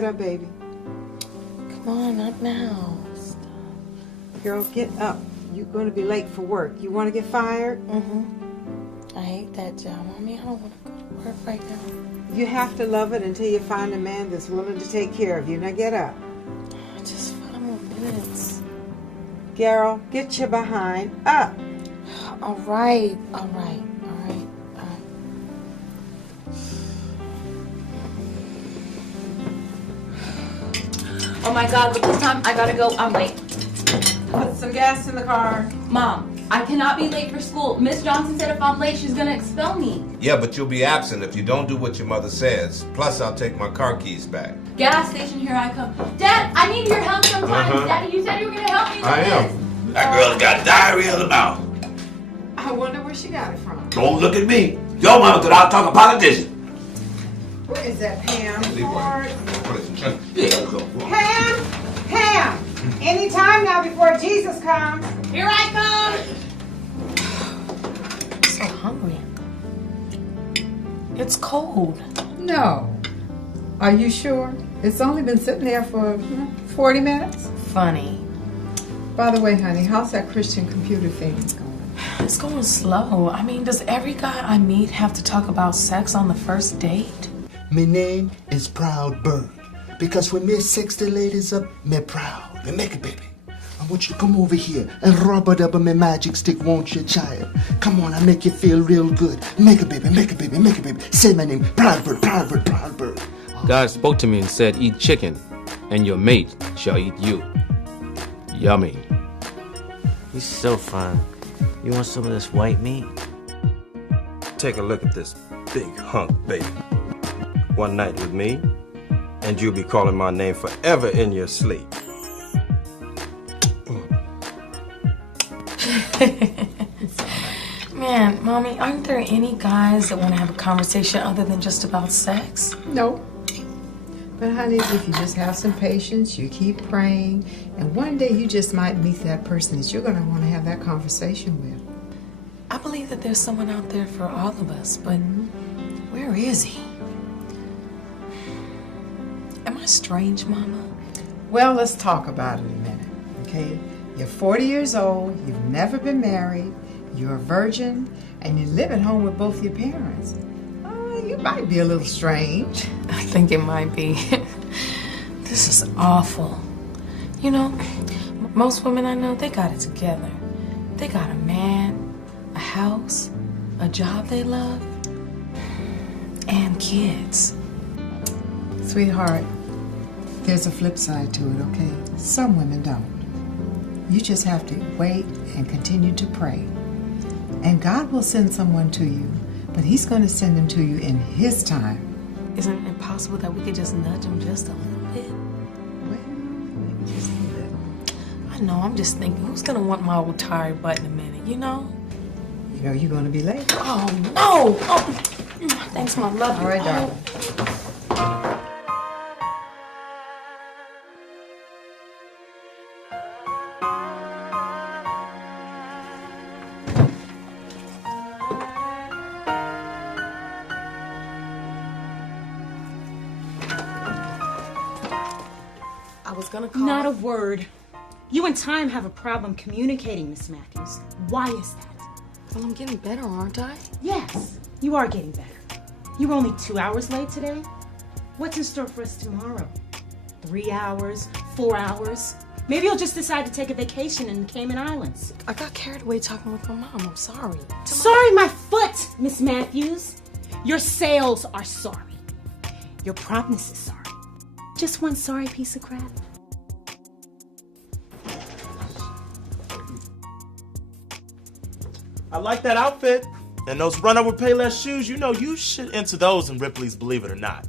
get up, baby. Come on, not now. Girl, get up. You're going to be late for work. You want to get fired? I hate that job. Mommy, I don't want to go to work right now. You have to love it until you find a man that's willing to take care of you. Now get up. Just 5 more minutes. Carol, get your behind up. All right. Oh my God, look this time. I gotta go. I'm late. Put some gas in the car. Mom, I cannot be late for school. Miss Johnson said if I'm late, she's gonna expel me. Yeah, but you'll be absent if you don't do what your mother says. Plus, I'll take my car keys back. Gas station, here I come. Dad, I need your help sometimes. Daddy, you said you were gonna help me with I am. this. That girl's got diarrhea of the mouth. I wonder where she got it from. Don't look at me. Your mama could out-talk a politician. Where is that, Pam? Yeah, go. Pam! Any time now before Jesus comes. Here I I'm so hungry. It's cold. No. Are you sure? It's only been sitting there for 40 minutes. Funny. By the way, honey, how's that Christian computer thing going? It's going slow. I mean, does every guy I meet have to talk about sex on the first date? My name is Proud Bird. Because when me sex the ladies up, me proud. Me make it, baby. I want you to come over here and rub it up on my magic stick, won't you, child? Come on, I make you feel real good. Make it, baby, make it, baby, make it, baby. Say my name, Proud Bird, Proud Bird, Proud Bird. God spoke to me and said, eat chicken, and your mate shall eat you. Yummy. You're so fun. You want some of this white meat? Take a look at this big hunk, baby. One night with me, and you'll be calling my name forever in your sleep. Man, Mommy, aren't there any guys that want to have a conversation other than just about sex? No. But honey, if you just have some patience, you keep praying, and one day you just might meet that person that you're going to want to have that conversation with. I believe that there's someone out there for all of us, but where is he? Am I strange, Mama? Well, let's talk about it a minute, okay? You're 40 years old, you've never been married, you're a virgin, and you live at home with both your parents. You might be a little strange. I think it might be. This is awful. You know, most women I know, they got it together. They got a man, a house, a job they love, and kids. Sweetheart, there's a flip side to it, okay? Some women don't. You just have to wait and continue to pray. And God will send someone to you, but He's going to send them to you in His time. Isn't it possible that we could just nudge him just a little bit? Well, just a little. I know, I'm just thinking, who's going to want my old tired butt in a minute, you know? You know you're going to be late. Oh, no! Oh, thanks, Mom. Love you. All right, darling. I was gonna call. Not a word. You and Time have a problem communicating, Miss Matthews. Why is that? Well, I'm getting better, aren't I? Yes, you are getting better. You were only 2 hours late today. What's in store for us tomorrow? 3 hours? 4 hours? Maybe you'll just decide to take a vacation in the Cayman Islands. I got carried away talking with my mom. I'm sorry. Sorry, my foot, Miss Matthews. Your sales are sorry. Your promptness is sorry. Just one sorry piece of crap. I like that outfit. And those run-over Payless shoes, you know you should enter those in Ripley's Believe It or Not.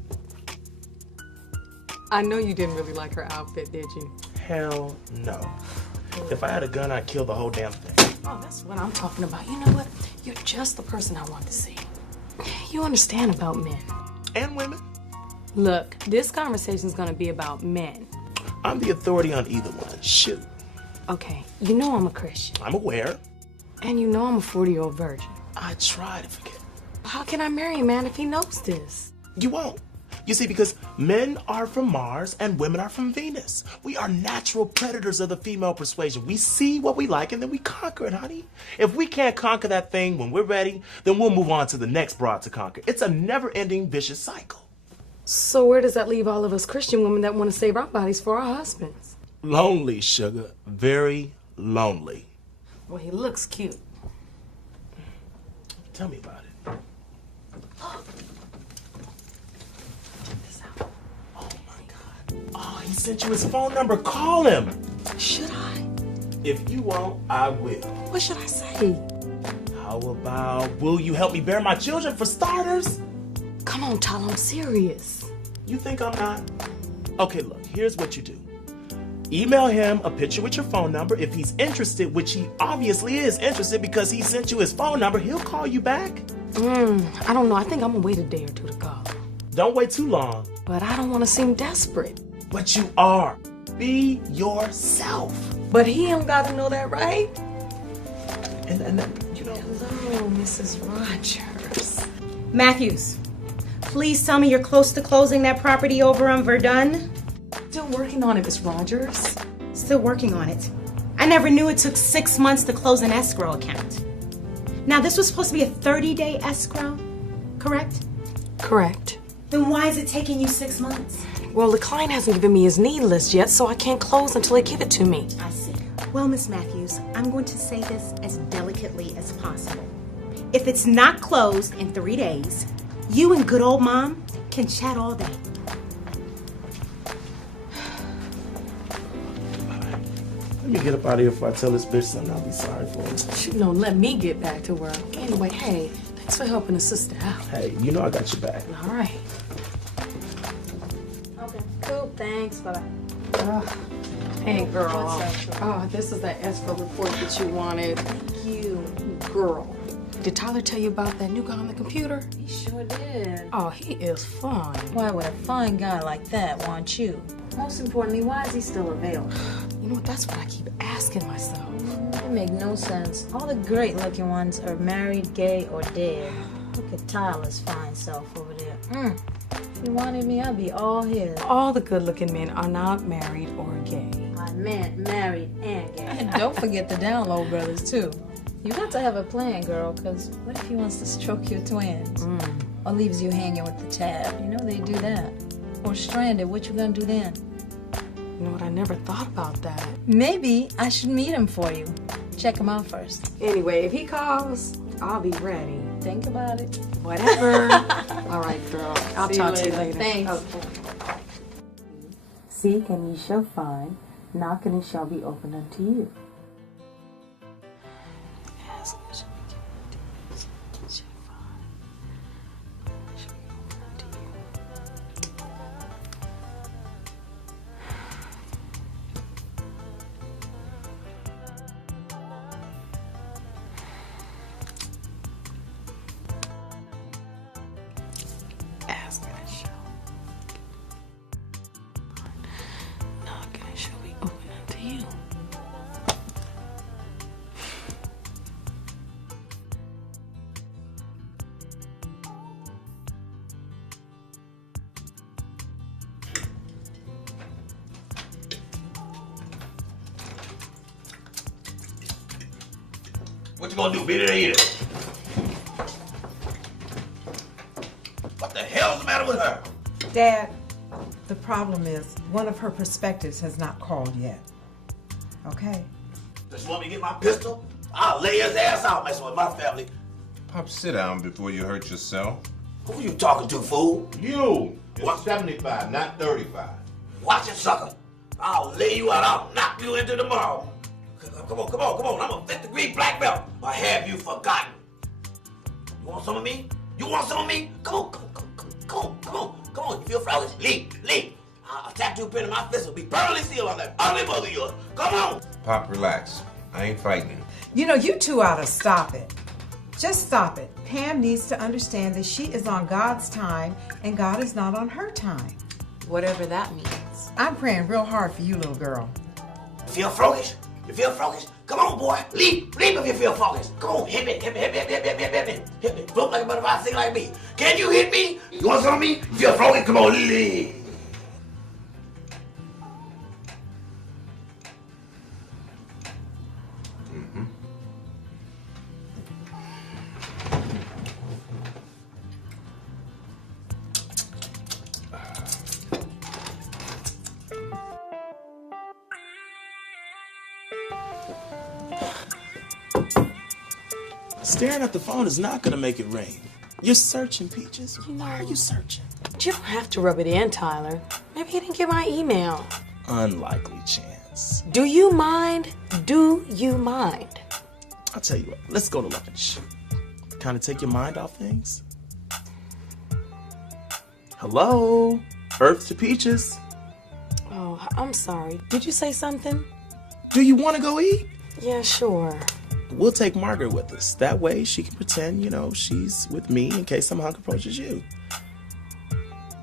I know you didn't really like her outfit, did you? Hell no. If I had a gun, I'd kill the whole damn thing. Oh, that's what I'm talking about. You know what? You're just the person I want to see. You understand about men. And women. Look, this conversation's gonna be about men. I'm the authority on either one. Shoot. Okay, you know I'm a Christian. I'm aware. And you know I'm a 40-year-old virgin. I try to forget. How can I marry a man if he knows this? You won't. You see, because men are from Mars and women are from Venus. We are natural predators of the female persuasion. We see what we like and then we conquer it, honey. If we can't conquer that thing when we're ready, then we'll move on to the next broad to conquer. It's a never-ending vicious cycle. So where does that leave all of us Christian women that want to save our bodies for our husbands? Lonely, sugar. Very lonely. Well, he looks cute. Tell me about it. Oh, he sent you his phone number. Call him. Should I? If you won't, I will. What should I say? How about, will you help me bear my children for starters? Come on, Tyler, I'm serious. You think I'm not? Okay, look, here's what you do. Email him a picture with your phone number. If he's interested, which he obviously is interested because he sent you his phone number, he'll call you back. I don't know. I think I'm gonna wait a day or two to call. Don't wait too long. But I don't want to seem desperate. But you are. Be yourself. But he don't got to know that, right? And you know. Hello, Mrs. Rogers. Matthews, please tell me you're close to closing that property over on Verdun. Still working on it, Miss Rogers. Still working on it. I never knew it took 6 months to close an escrow account. Now, this was supposed to be a 30-day escrow, correct? Correct. Then why is it taking you 6 months? Well, the client hasn't given me his need list yet, so I can't close until they give it to me. I see. Well, Miss Matthews, I'm going to say this as delicately as possible. If it's not closed in 3 days, you and good old Mom can chat all day. Let me get up out of here before I tell this bitch something I'll be sorry for. She don't let me get back to work. Anyway, hey, thanks for helping a sister out. Hey, you know I got your back. All right. Okay, cool. Thanks. Bye-bye. Hey, girl. What's up? Oh, this is that escrow report that you wanted. Thank you. Girl. Did Tyler tell you about that new guy on the computer? He sure did. Oh, he is fun. Why would a fine guy like that want you? Most importantly, why is he still available? You know what? That's what I keep asking myself. It make no sense. All the great-looking ones are married, gay, or dead. Look at Tyler's fine self over there. If he wanted me, I'd be all his. All the good-looking men are not married or gay. I meant married and gay. And don't forget the download brothers, too. You got to have a plan, girl, because what if he wants to stroke your twins? Or leaves you hanging with the tab? You know they do that. Or stranded, what you gonna do then? You know what? I never thought about that. Maybe I should meet him for you. Check him out first. Anyway, if he calls, I'll be ready. Think about it. Whatever. All right, girl. I'll talk to you later. Thanks. Okay. Seek and ye shall find. Knock and it shall be opened unto you. Ask and it shall be given unto you. Seek and shall find. Knock and it shall be opened unto you. Ask and it shall find. Knock and it shall be opened unto you. What you gonna do, beat it or eat it? What the hell's the matter with her? Dad, the problem is one of her perspectives has not called yet. Okay? Does she want me to get my pistol? I'll lay his ass out messing with my family. Pop, sit down before you hurt yourself. Who you talking to, fool? You! It's What? 75, not 35. Watch it, sucker. I'll lay you out. I'll knock you into tomorrow. Come on. I'm a 5th-degree black belt. Or have you forgotten? You want some of me? You want some of me? Come on. You feel froggish? Leave. A tattoo print in my fist will be permanently sealed on that ugly mother of yours. Come on. Pop, relax. I ain't fighting you. You know, you two ought to stop it. Just stop it. Pam needs to understand that she is on God's time and God is not on her time. Whatever that means. I'm praying real hard for you, little girl. You feel froggish? Come on, boy. Leap if you feel focused. Come on, hit me. Hit me. Float like a butterfly, sing like me. Can you hit me? You want some of me? If you're focused, come on, leap. Staring at the phone is not gonna make it rain. You're searching, Peaches. Why are you searching? You don't have to rub it in, Tyler. Maybe he didn't get my email. Unlikely chance. Do you mind? Do you mind? I'll tell you what, let's go to lunch. Kind of take your mind off things. Hello? Earth to Peaches. Oh, I'm sorry. Did you say something? Do you want to go eat? Yeah, sure. We'll take Margaret with us. That way she can pretend, she's with me in case some hunk approaches you.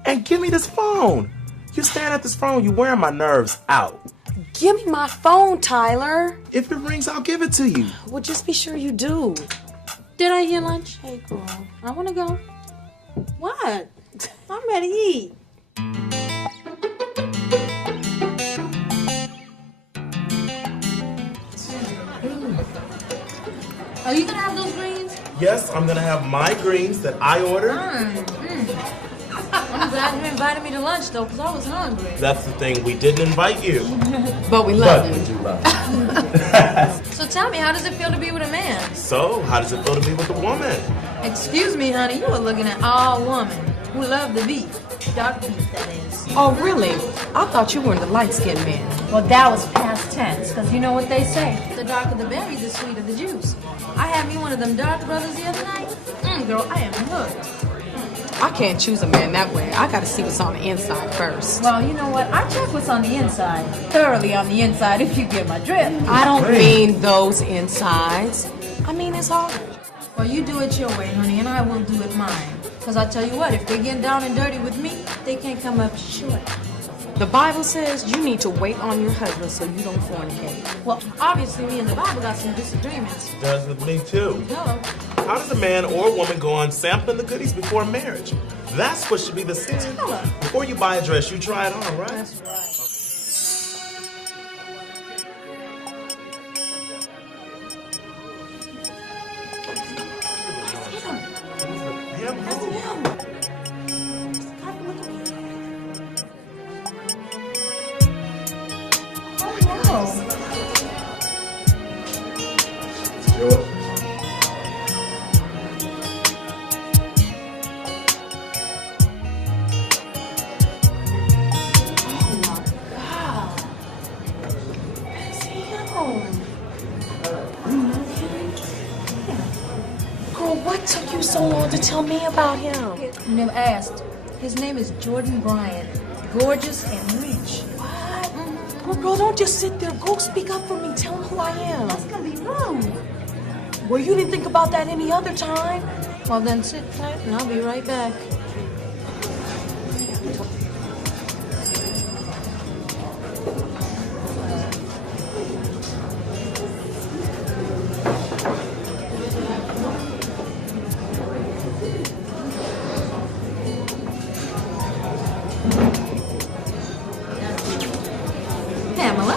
And give me this phone. You're staring at this phone, you're wearing my nerves out. Give me my phone, Tyler. If it rings, I'll give it to you. Well, just be sure you do. Did I hear lunch? Hey, girl, I want to go. What? I'm ready to eat. Are you gonna have those greens? Yes, I'm gonna have my greens that I ordered. I'm glad you invited me to lunch though, because I was hungry. That's the thing, we didn't invite you. But we love But you. we do love you. So tell me, how does it feel to be with a man? So, how does it feel to be with a woman? Excuse me, honey, you are looking at all women who love the beef. Dark beef, that is. Oh, really? I thought you were in the light-skinned man. Well, that was past tense, because you know what they say. The darker the berry, the sweeter the juice. I had me one of them dark brothers the other night. Girl, I am hooked. I can't choose a man that way. I gotta see what's on the inside first. Well, you know what? I check what's on the inside. Thoroughly on the inside, if you get my drift. I don't mean those insides. I mean his heart. Well, you do it your way, honey, and I will do it mine. Because I tell you what, if they get down and dirty with me, they can't come up short. The Bible says you need to wait on your husband so you don't fornicate. Well, obviously, me and the Bible got some disagreements. Does with me too. Duh. How does a man or a woman go on sampling the goodies before marriage? That's what should be the scene. Before you buy a dress, you try it on, right? That's right. What took you so long to tell me about him? You never asked. His name is Jordan Bryant. Gorgeous and rich. What? Well, girl, don't just sit there. Go speak up for me. Tell him who I am. That's gonna be rude. Well, you didn't think about that any other time. Well, then sit tight and I'll be right back. Pamela.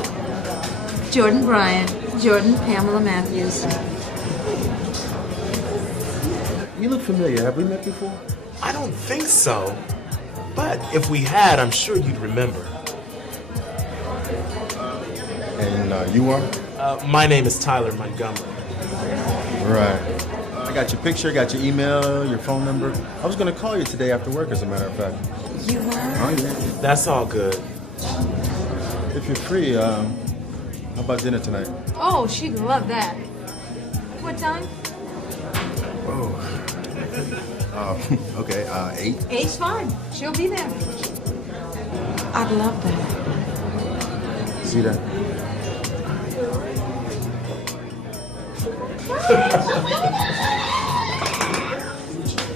Jordan Bryant. Jordan Pamela Matthews. You look familiar. Have we met before? I don't think so. But if we had, I'm sure you'd remember. And you are? My name is Tyler Montgomery. Right. I got your picture, got your email, your phone number. I was going to call you today after work, as a matter of fact. You were? Oh, yeah. That's all good. If you're free, how about dinner tonight? Oh, she'd love that. What time? Oh. Okay, 8? 8's fine. She'll be there. I'd love that. See that?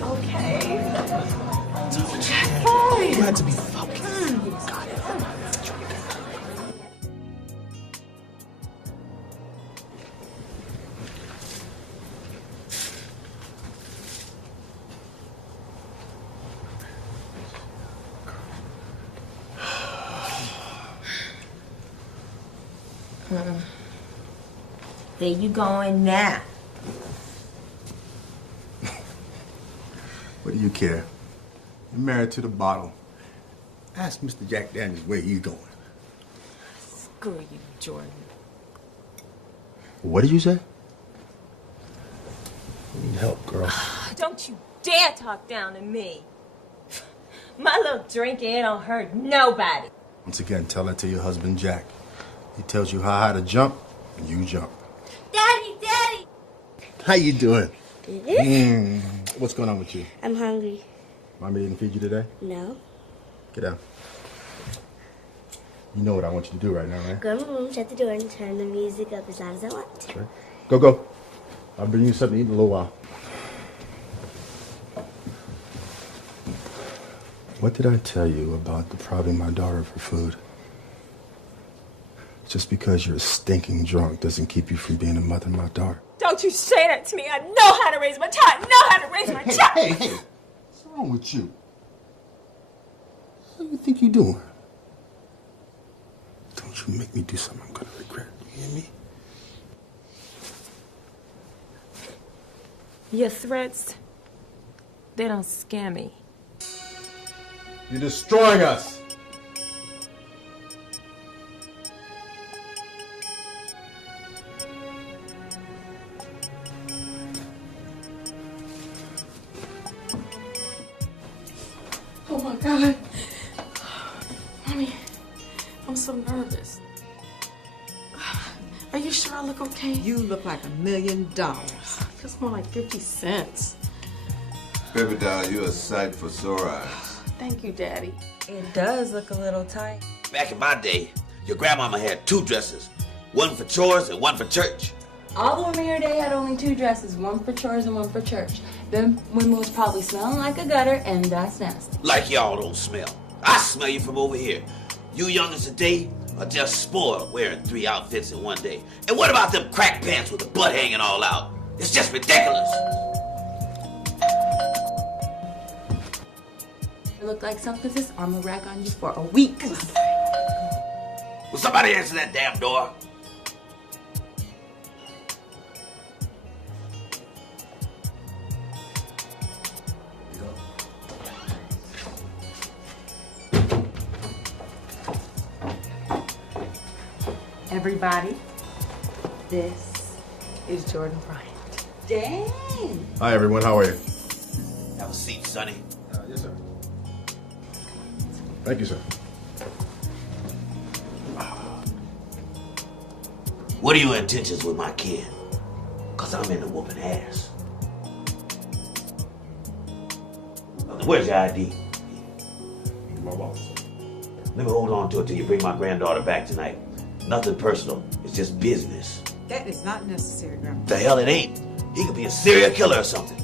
Okay. You had to be focused. Got it. Where you going now? What do you care? You're married to the bottle. Ask Mr. Jack Daniels where he's going. Screw you, Jordan. What did you say? I need help, girl. Don't you dare talk down to me. My little drinking, it don't hurt nobody. Once again, tell that to your husband, Jack. He tells you how high to jump, and you jump. Daddy, Daddy! How you doing? Good. What's going on with you? I'm hungry. Mommy didn't feed you today? No. Get down. You know what I want you to do right now, right? Go to my room, shut the door, and turn the music up as loud as I want. That's right. Go, go. I'll bring you something to eat in a little while. What did I tell you about depriving my daughter of her food? Just because you're stinking drunk doesn't keep you from being a mother to my daughter. Don't you say that to me. I know how to raise my child. I know how to raise my child. Hey, what's wrong with you? What do you think you're doing? Don't you make me do something I'm gonna regret. You hear me? Your threats, they don't scare me. You're destroying us. Oh my God. Mommy, I'm so nervous. Are you sure I look okay? You look like $1 million. Feels more like 50 cents. Baby doll, you a sight for sore eyes. Thank you, Daddy. It does look a little tight. Back in my day, your grandmama had 2 dresses. One for chores and one for church. All the women here today had only 2 dresses, one for chores and one for church. Them women was probably smelling like a gutter, and that's nasty. Like y'all don't smell. I smell you from over here. You youngins today are just spoiled wearing 3 outfits in one day. And what about them crack pants with the butt hanging all out? It's just ridiculous. It looked like something this armor rack on you for a week. Will somebody answer that damn door? Everybody, this is Jordan Bryant. Dang. Hi, everyone. How are you? Have a seat, Sonny. Yes, sir. Thank you, sir. What are your intentions with my kid? Cause I'm into whooping ass. Where's your ID? My wallet. Let me hold on to it till you bring my granddaughter back tonight. Nothing personal. It's just business. That is not necessary, Grandma. The hell it ain't. He could be a serial killer or something.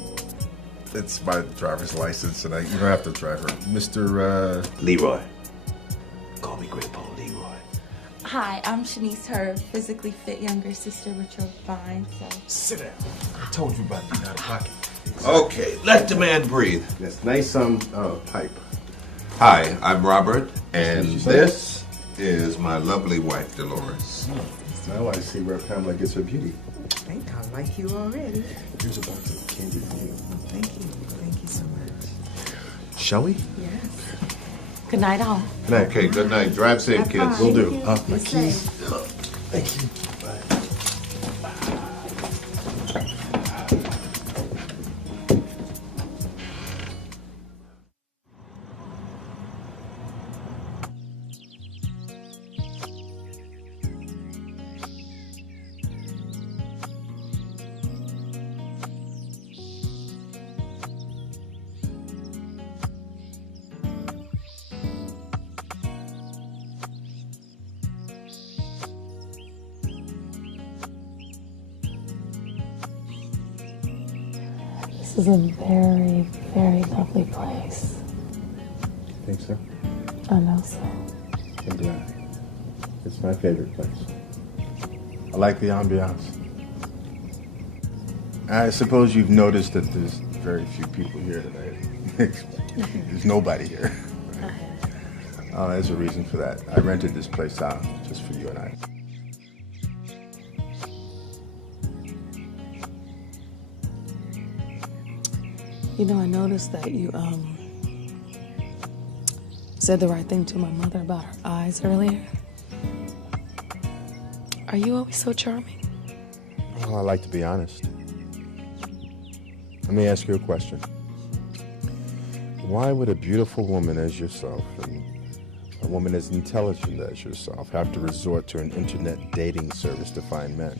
It's my driver's license, and you don't have to drive her. Mr. Leroy. Call me Grandpa Leroy. Hi, I'm Shanice, her physically fit younger sister, which you'll find. So. Sit down. I told you about being out of pocket. Okay, let the man breathe. Yes, nice pipe. Hi, I'm Robert, and Nice to meet you, sir. this is my lovely wife, Dolores. Now I see where Pamela gets her beauty. I think I like you already. Here's a box of candy for you. Thank you. Thank you so much. Shall we? Yes. Good night, all. Good night. Okay, good night. Drive safe, Bye-bye. kids. Will do. Thank you. My Be keys. safe. Thank you. This is a very, very lovely place. Think so? I know so. And it's my favorite place. I like the ambiance. I suppose you've noticed that there's very few people here today. There's nobody here. There's a reason for that. I rented this place out just for you and I. You know, I noticed that you, said the right thing to my mother about her eyes earlier. Are you always so charming? Well, I like to be honest. Let me ask you a question. Why would a beautiful woman as yourself and a woman as intelligent as yourself have to resort to an internet dating service to find men?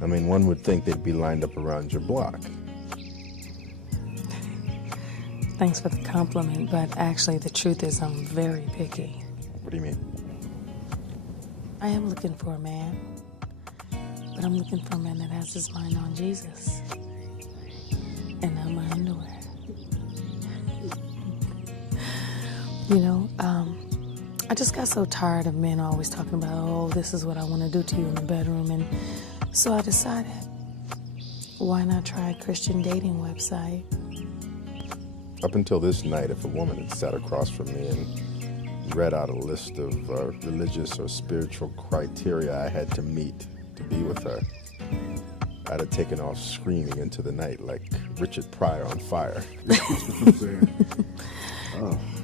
I mean, one would think they'd be lined up around your block. Thanks for the compliment, but actually the truth is I'm very picky. What do you mean? I am looking for a man, but I'm looking for a man that has his mind on Jesus and not my underwear. You know, I just got so tired of men always talking about, oh, this is what I want to do to you in the bedroom. And so I decided, why not try a Christian dating website? Up until this night, if a woman had sat across from me and read out a list of religious or spiritual criteria I had to meet to be with her, I'd have taken off screaming into the night like Richard Pryor on fire.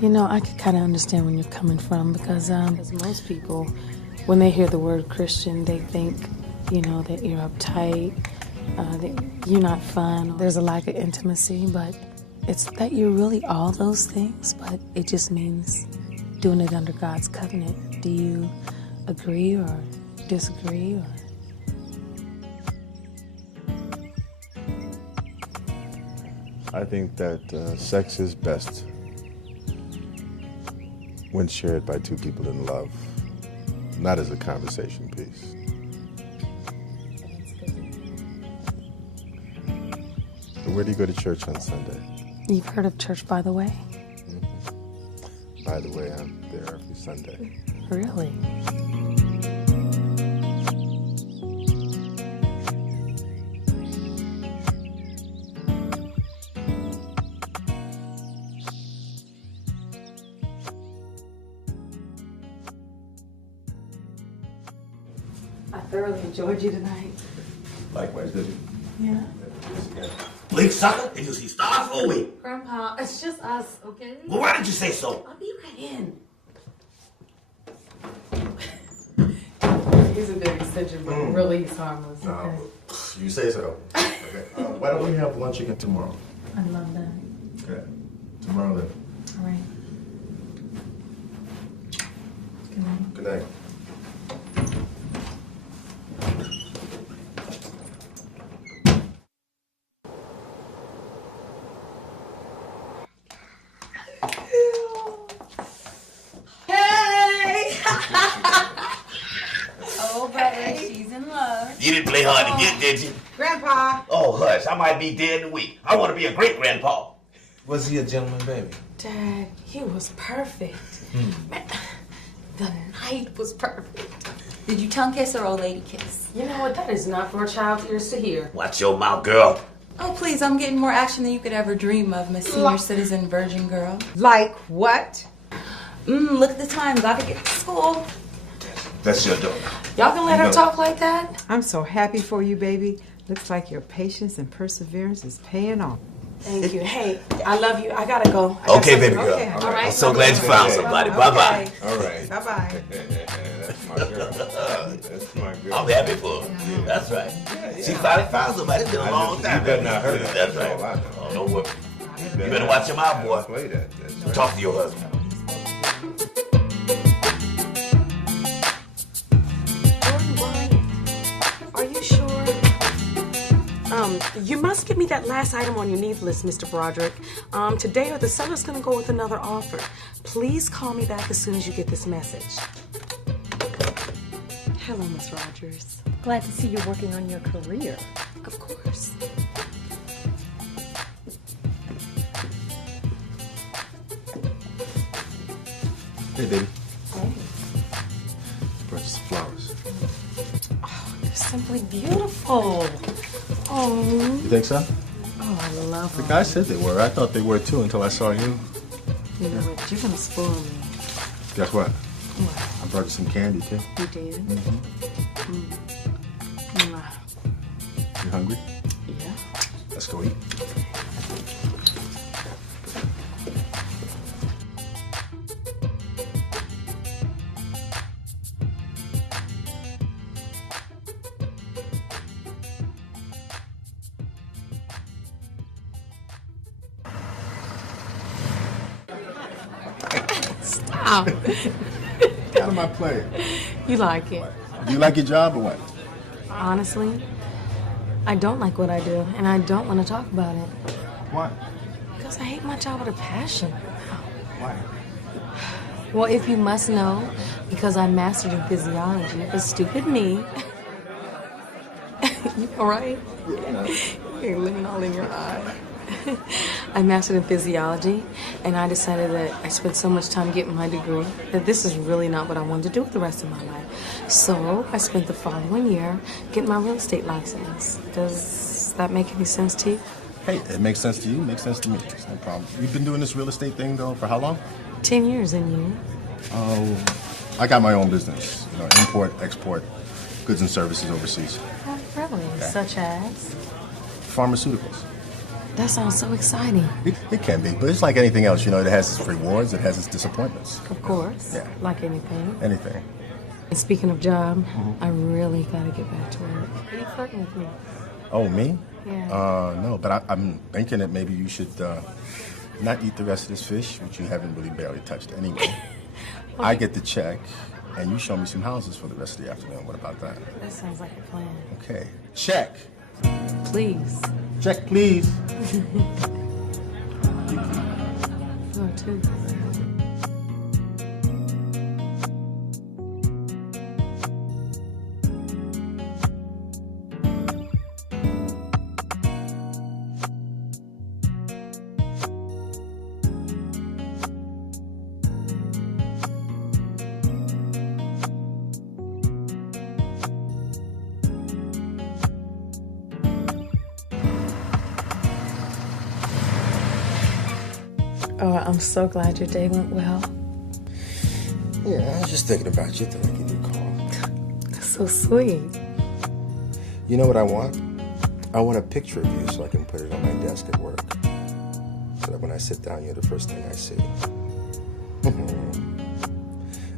You know, I could kind of understand where you're coming from because most people, when they hear the word Christian, they think, you know, that you're uptight, that you're not fun. There's a lack of intimacy, but it's that you're really all those things, but it just means doing it under God's covenant. Do you agree or disagree? Or? I think that sex is best when shared by two people in love, not as a conversation piece. So where do you go to church on Sunday? You've heard of Church by the Way? Mm-hmm. By the way, I'm there every Sunday. Really? I thoroughly enjoyed you tonight. Likewise, did you? Yeah. Blink, sucker? Did you see stars for a week? Grandpa, it's just us, okay? Well, why did you say so? I'll be right in. He's a big extension, but really he's harmless, okay? You say so. Okay. Why don't we have lunch again tomorrow? I love that. Okay. Tomorrow then. All right. Good night. Good night. Hey! Oh, brother, she's in love. You didn't play hard to get, did you? Grandpa. Oh, hush. I might be dead in a week. I want to be a great grandpa. Was he a gentleman, baby? Dad, he was perfect. Man, the night was perfect. Did you tongue kiss or old lady kiss? You know what? That is not for a child's ears to hear. Watch your mouth, girl. Oh, please, I'm getting more action than you could ever dream of, Miss Senior Citizen Virgin Girl. Like what? Look at the time. Gotta get to school. That's your daughter. Y'all can let her talk like that? I'm so happy for you, baby. Looks like your patience and perseverance is paying off. Thank you. Hey, I love you. I gotta go. Okay, baby girl. Okay, all right. I'm so glad you found somebody. Bye-bye. All right. Bye-bye. That's my girl. That's my girl. I'm happy for her. That's right. She finally found somebody. It's been a long time. You better not hurt her. That's right. Oh, don't worry. You better watch your mouth, boy. Play that. That's right. Talk to your husband. Are you sure? You must give me that last item on your needs list, Mr. Broderick. Today or the seller's gonna go with another offer. Please call me back as soon as you get this message. Hello, Miss Rogers. Glad to see you're working on your career. Of course. Hey, baby. Hey. Brought you some flowers. Oh, they're simply beautiful. Oh. You think so? Oh, I love The them. guy said they were. I thought they were too until I saw you. You know what? You're gonna spoil me. Guess what? What? I brought you some candy too. You did? Mm-hmm. Mwah. You hungry? Yeah. Let's go eat. Stop. Get out of my plate. You like it. Do you like your job or what? Honestly, I don't like what I do, and I don't want to talk about it. Why? Because I hate my job with a passion. Why? Well, if you must know, because I mastered in physiology, but stupid me. You all right? Yeah. You're living all in your eye. I mastered in physiology, and I decided that I spent so much time getting my degree that this is really not what I wanted to do with the rest of my life. So I spent the following year getting my real estate license. Does that make any sense to you? Hey, it makes sense to you, makes sense to me. It's no problem. You've been doing this real estate thing, though, for how long? 10 years, and you? Oh, I got my own business. You know, import, export, goods and services overseas. Oh, really? Okay. Such as? Pharmaceuticals. That sounds so exciting. It can be, but it's like anything else. You know, it has its rewards, it has its disappointments. Of course. Yeah. Like anything. Anything. And speaking of job, I really gotta get back to work. Are you flirting with me? Oh, me? Yeah. No, but I'm thinking that maybe you should not eat the rest of this fish, which you haven't really barely touched anyway. I get the check, and you show me some houses for the rest of the afternoon. What about that? That sounds like a plan. Okay. Check. Please. Check, please. You are too. Oh, I'm so glad your day went well. Yeah, I was just thinking about you. Thought I'd give you a call. That's so sweet. You know what I want? I want a picture of you so I can put it on my desk at work. So that when I sit down, you're the first thing I see.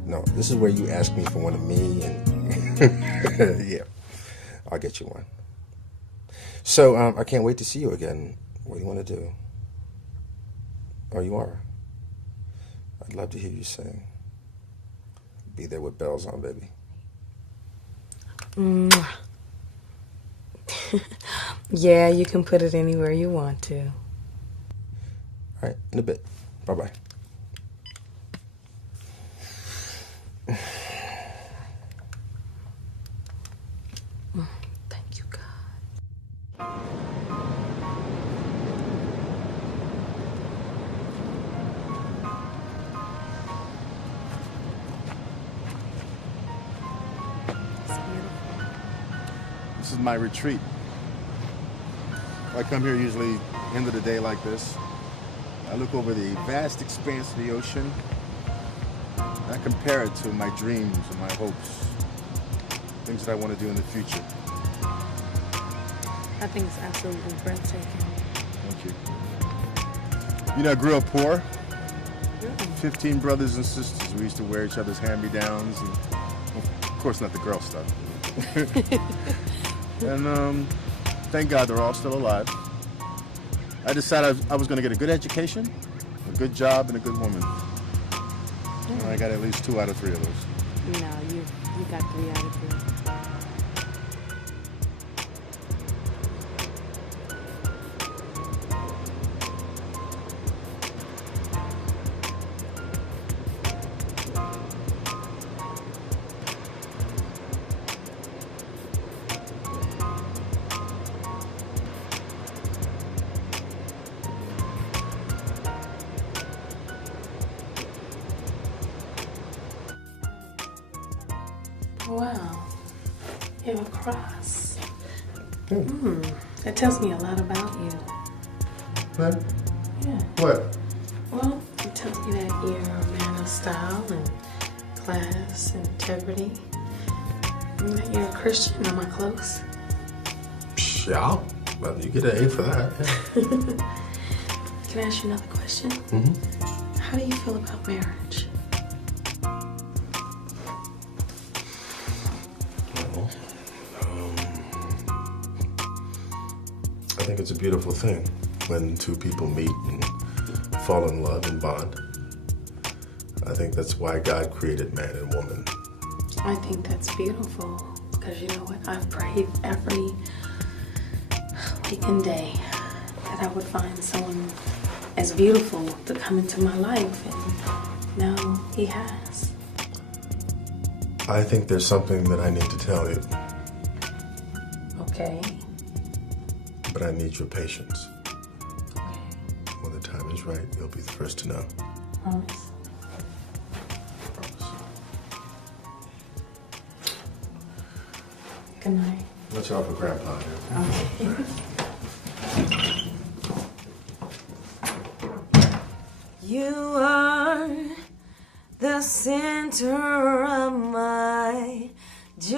No, this is where you ask me for one of me, and yeah, I'll get you one. So I can't wait to see you again. What do you want to do? Oh, you are? I'd love to hear you sing. Be there with bells on, baby. Mwah. Yeah, you can put it anywhere you want to. All right, in a bit. Bye-bye. Thank you, God. This is my retreat. I come here usually end of the day like this. I look over the vast expanse of the ocean. And I compare it to my dreams and my hopes. Things that I want to do in the future. I think it's absolutely breathtaking. Thank you. You know, I grew up poor. 15 brothers and sisters. We used to wear each other's hand-me-downs. And, of course, not the girl stuff. And thank God they're all still alive. I decided I was going to get a good education, a good job, and a good woman. And I got at least 2 out of 3 of those. No, you got 3 out of 3. Wow, you have a cross. That tells me a lot about you. What? Yeah. What? Well, it tells me that you're a man of style and class and integrity. And that you're a Christian. Am I close? Yeah, well, you get an A for that. Yeah. Can I ask you another question? How do you feel about marriage? I think it's a beautiful thing when 2 people meet and fall in love and bond. I think that's why God created man and woman. I think that's beautiful. Because you know what? I've prayed every week and day that I would find someone as beautiful to come into my life. And now he has. I think there's something that I need to tell you. Okay. But I need your patience. When the time is right, you'll be the first to know. Promise. Good night. Watch out for Grandpa here. You are the center of my joy.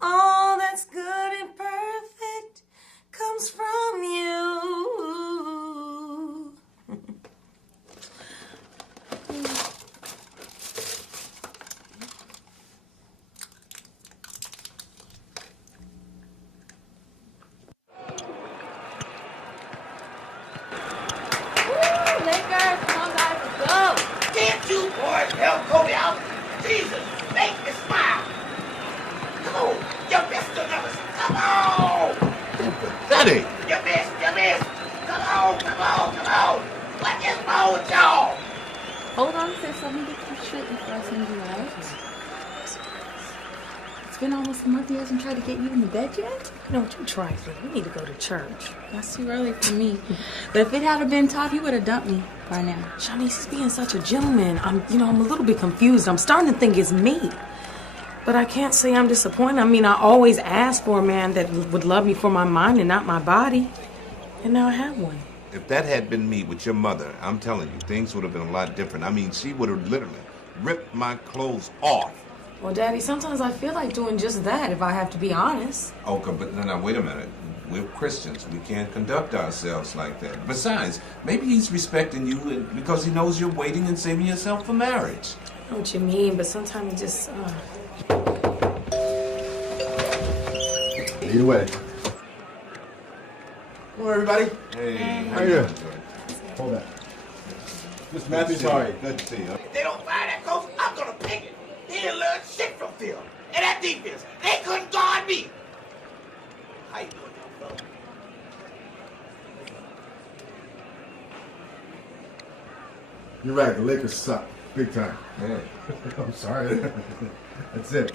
All that's good and perfect comes from you. Lakers, come on, guys, let's go. Can't you boys help Kobe out? Jesus, make me smile. Come on, you missed another. Come on. Pathetic. You missed. Come on. What is wrong with y'all? Hold on, sis. Let me get your shit before I send you out. It's been almost a month. He hasn't tried to get you in the bed yet? No, you trifling. We need to go to church. That's too early for me. But if it had been Todd, he would have dumped me by now. Shanice is being such a gentleman. I'm a little bit confused. I'm starting to think it's me. But I can't say I'm disappointed. I mean, I always asked for a man that would love me for my mind and not my body. And now I have one. If that had been me with your mother, I'm telling you, things would have been a lot different. I mean, she would have literally ripped my clothes off. Well, Daddy, sometimes I feel like doing just that, if I have to be honest. Okay, but no, wait a minute. We're Christians. We can't conduct ourselves like that. Besides, maybe he's respecting you because he knows you're waiting and saving yourself for marriage. I know what you mean, but sometimes it just... Lead away. Hello, everybody. Hey, how you doing? Hold that. Mr. Matthews, how are you? Good to see you. If they don't find that coach, I'm gonna pick it. He didn't learn shit from Phil. And that defense, they couldn't guard me. How you doing, young fella? You're right, the Lakers suck. Big time. Yeah. I'm sorry. That's it.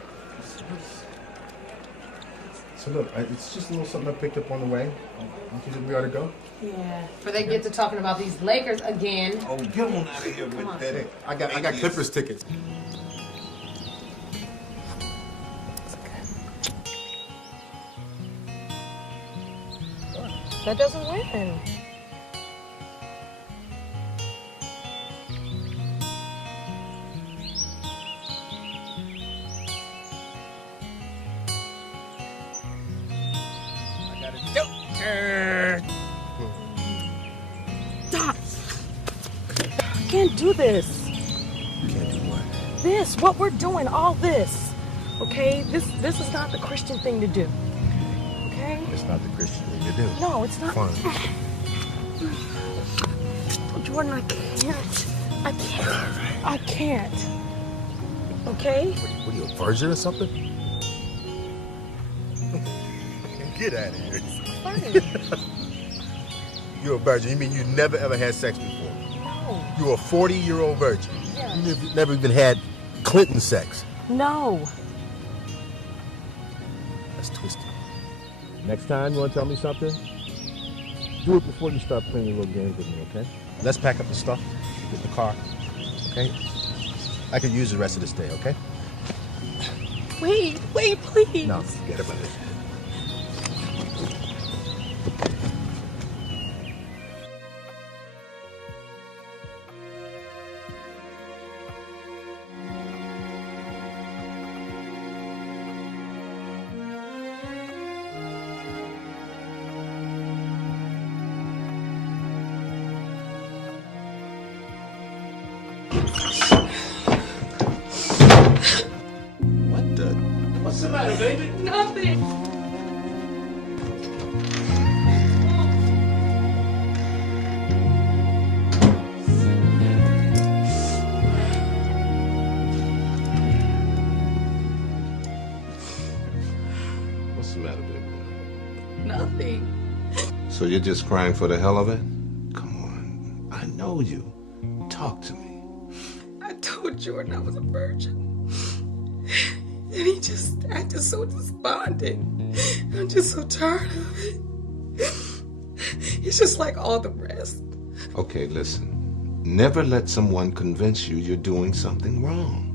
So look, it's just a little something I picked up on the way. Don't you think we ought to go? Yeah. Before they get to talking about these Lakers again. Oh, get on out of here with that. Hey, I got Clippers tickets. That doesn't win. Stop! I can't do this. You can't do what? This, what we're doing, all this. Okay? This is not the Christian thing to do. Okay? It's not the Christian thing to do. No, it's not. Fine. Jordan, I can't. I can't. Okay? What are you, a virgin or something? Get out of here. You're a virgin. You mean you never ever had sex before? No. You're a 40-year-old virgin. Yes. You've never even had Clinton sex. No. That's twisted. Next time you want to tell me something, do it before you start playing your little games with me, okay? Let's pack up the stuff, get in the car, okay? I could use the rest of this day, okay? Wait, please. No, forget about it. What's the matter, baby? Nothing. matter, baby? Nothing. So you're just crying for the hell of it? Come on. I know you. Talk to me. I told Jordan I was a virgin. And he just acted so despondent. I'm just so tired of it. He's just like all the rest. Okay, listen. Never let someone convince you you're doing something wrong.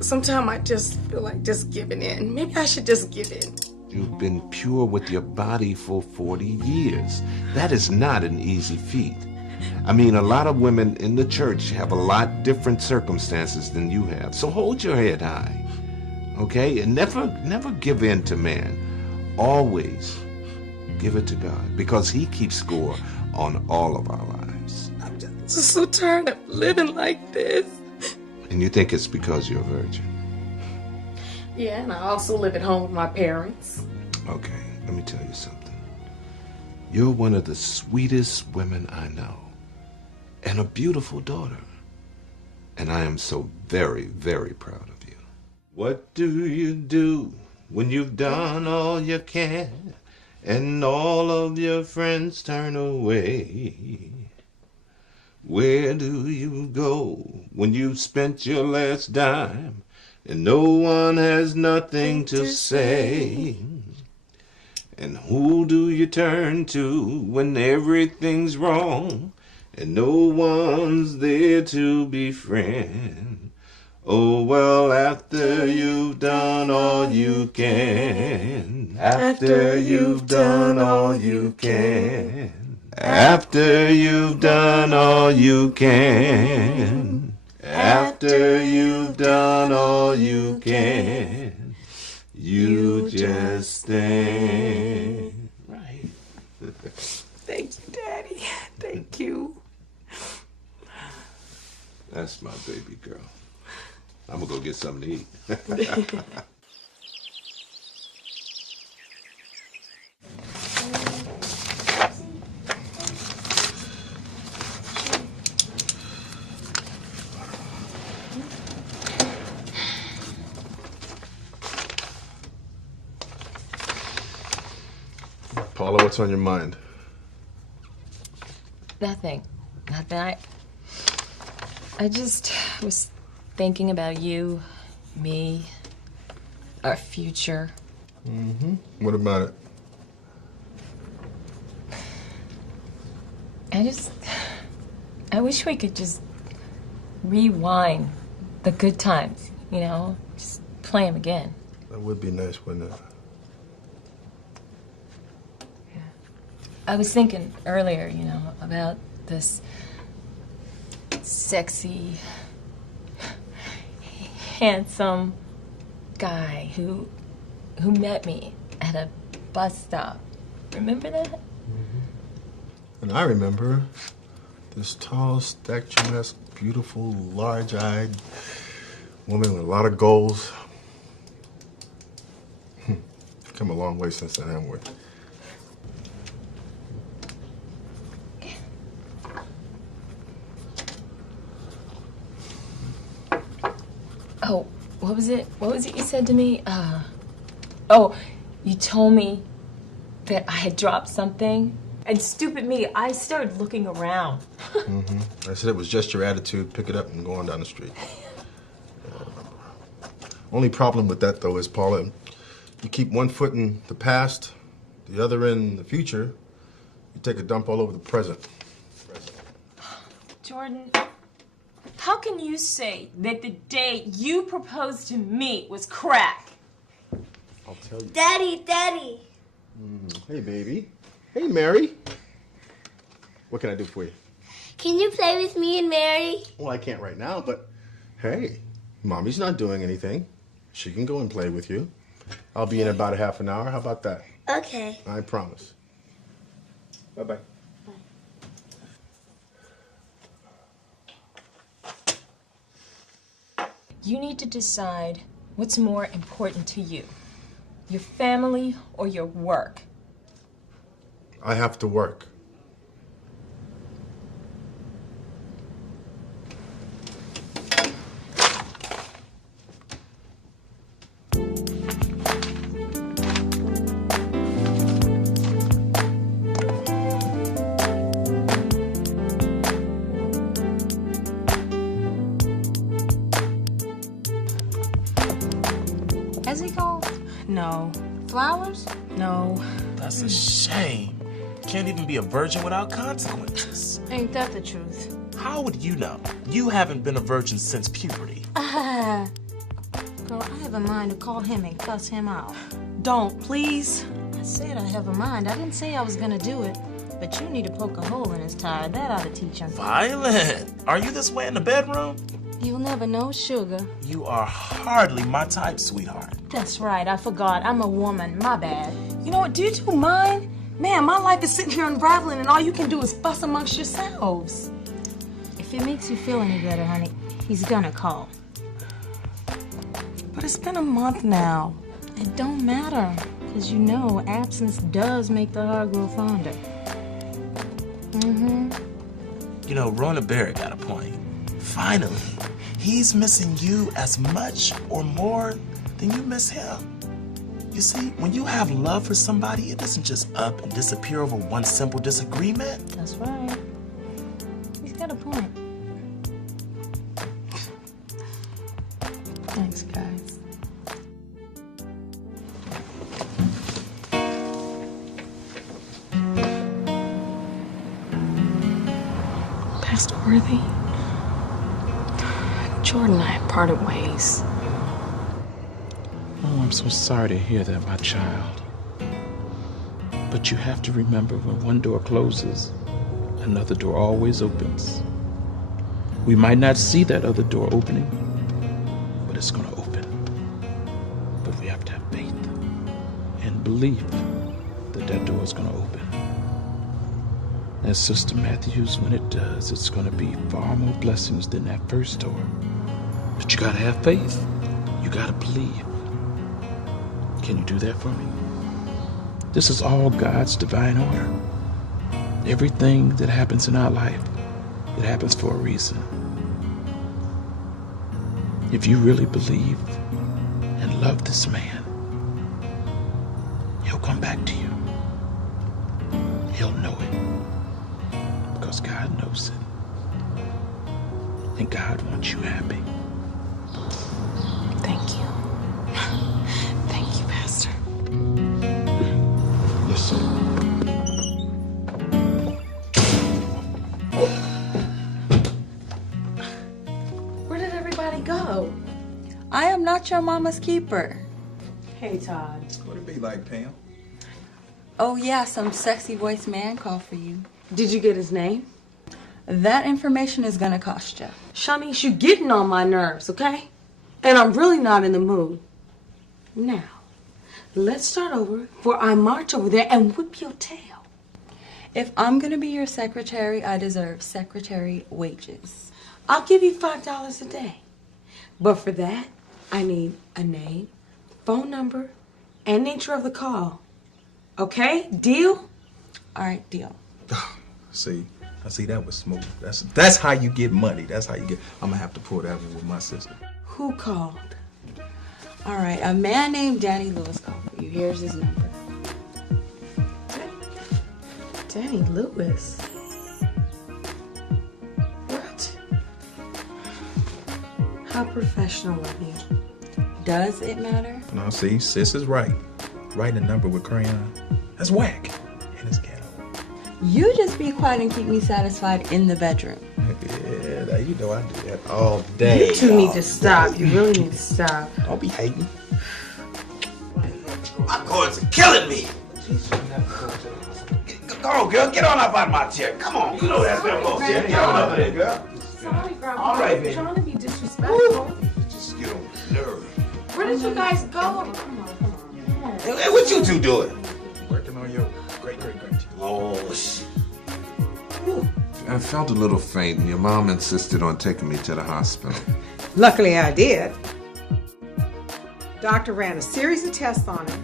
Sometimes I just feel like just giving in. Maybe I should just give in. You've been pure with your body for 40 years. That is not an easy feat. I mean, a lot of women in the church have a lot different circumstances than you have. So hold your head high, okay? And never give in to man. Always give it to God, because he keeps score on all of our lives. I'm just so tired of living like this. And you think it's because you're a virgin? Yeah, and I also live at home with my parents. Okay, let me tell you something. You're one of the sweetest women I know, and a beautiful daughter. And I am so very, very proud of you. What do you do when you've done all you can and all of your friends turn away? Where do you go when you've spent your last dime and no one has nothing to say? And who do you turn to when everything's wrong and no one's there to befriend? Oh, well, after you've done all you can, after you've done all you can, after you've done all you can, after you've done all you can, you just stand. Right. Thank you, Daddy. Thank you. That's my baby girl. I'm gonna go get something to eat. Paula, what's on your mind? Nothing. I just was thinking about you, me, our future. Mm-hmm. What about it? I wish we could just rewind the good times, you know? Just play them again. That would be nice, wouldn't it? I was thinking earlier, you know, about this sexy, handsome guy who met me at a bus stop. Remember that? Mm-hmm. And I remember this tall, statuesque, beautiful, large-eyed woman with a lot of goals. Come a long way since then, haven't we? Oh, what was it? What was it you said to me? Oh, you told me that I had dropped something. And stupid me, I started looking around. Mm-hmm. I said it was just your attitude. Pick it up and go on down the street. Only problem with that, though, is, Paula, you keep one foot in the past, the other in the future, you take a dump all over the present. Jordan, how can you say that the day you proposed to me was crack? I'll tell you. Daddy. Hey, baby. Hey, Mary. What can I do for you? Can you play with me and Mary? Well, I can't right now, but hey, Mommy's not doing anything. She can go and play with you. I'll be in about a half an hour. How about that? Okay. I promise. Bye-bye. You need to decide what's more important to you, your family or your work. I have to work. No. Flowers? No. That's a shame. Can't even be a virgin without consequences. Ain't that the truth? How would you know? You haven't been a virgin since puberty. Girl, I have a mind to call him and cuss him out. Don't, please. I said I have a mind. I didn't say I was gonna do it. But you need to poke a hole in his tire. That ought to teach him. Violet, are you this way in the bedroom? You'll never know, sugar. You are hardly my type, sweetheart. That's right. I forgot. I'm a woman. My bad. You know what? Do you do mine? Man, my life is sitting here unraveling and all you can do is fuss amongst yourselves. If it makes you feel any better, honey, he's gonna call. But it's been a month now. It don't matter. Because you know, absence does make the heart grow fonder. You know, Rona Barrett got a point. Finally, he's missing you as much or more than you miss him. You see, when you have love for somebody, it doesn't just up and disappear over one simple disagreement. That's right. He's got a point. Thanks, guys. Pastor Worthy, Jordan and I have parted ways. Oh, I'm so sorry to hear that, my child. But you have to remember, when one door closes, another door always opens. We might not see that other door opening, but it's going to open. But we have to have faith and belief that that door is going to open. As Sister Matthews, when it does, it's going to be far more blessings than that first door. But you got to have faith. You got to believe. Can you do that for me? This is all God's divine order. Everything that happens in our life, it happens for a reason. If you really believe and love this man, he'll come back to you. He'll know it. Because God knows it. And God wants you happy. Thank you. Thank you, Pastor. Yes, sir. Where did everybody go? I am not your mama's keeper. Hey, Todd. What it be like, Pam? Oh yeah, some sexy voiced man called for you. Did you get his name? That information is gonna cost you. Shanice, you're getting on my nerves, okay? And I'm really not in the mood. Now, let's start over before I march over there and whip your tail. If I'm gonna be your secretary, I deserve secretary wages. I'll give you $5 a day. But for that, I need a name, phone number, and nature of the call. Okay? Deal? All right, deal. See, I see that was smooth. That's how you get money. That's how you get. I'm gonna have to pull that one with my sister. Who called? All right, a man named Danny Lewis called for you. Here's his number. Danny Lewis. What? How professional of you. Does it matter? No, see, sis is right. Writing a number with crayon. That's whack. And it's ghetto. You just be quiet and keep me satisfied in the bedroom. Yeah, now you know I do that all day. You two need to stop. You really need to stop. Don't be hating. My cords are killing me. Go on, girl. Get on up out of my chair. Come on. You know that's been most chair. Get on up there, girl. Sorry, Grandpa. All right, baby. I'm trying to be disrespectful. Just get on the nerve. Where did you guys go? Come on. Hey, what you two doing? Working on your great. Oh, shit. I felt a little faint, and your mom insisted on taking me to the hospital. Luckily, I did. Doctor ran a series of tests on him.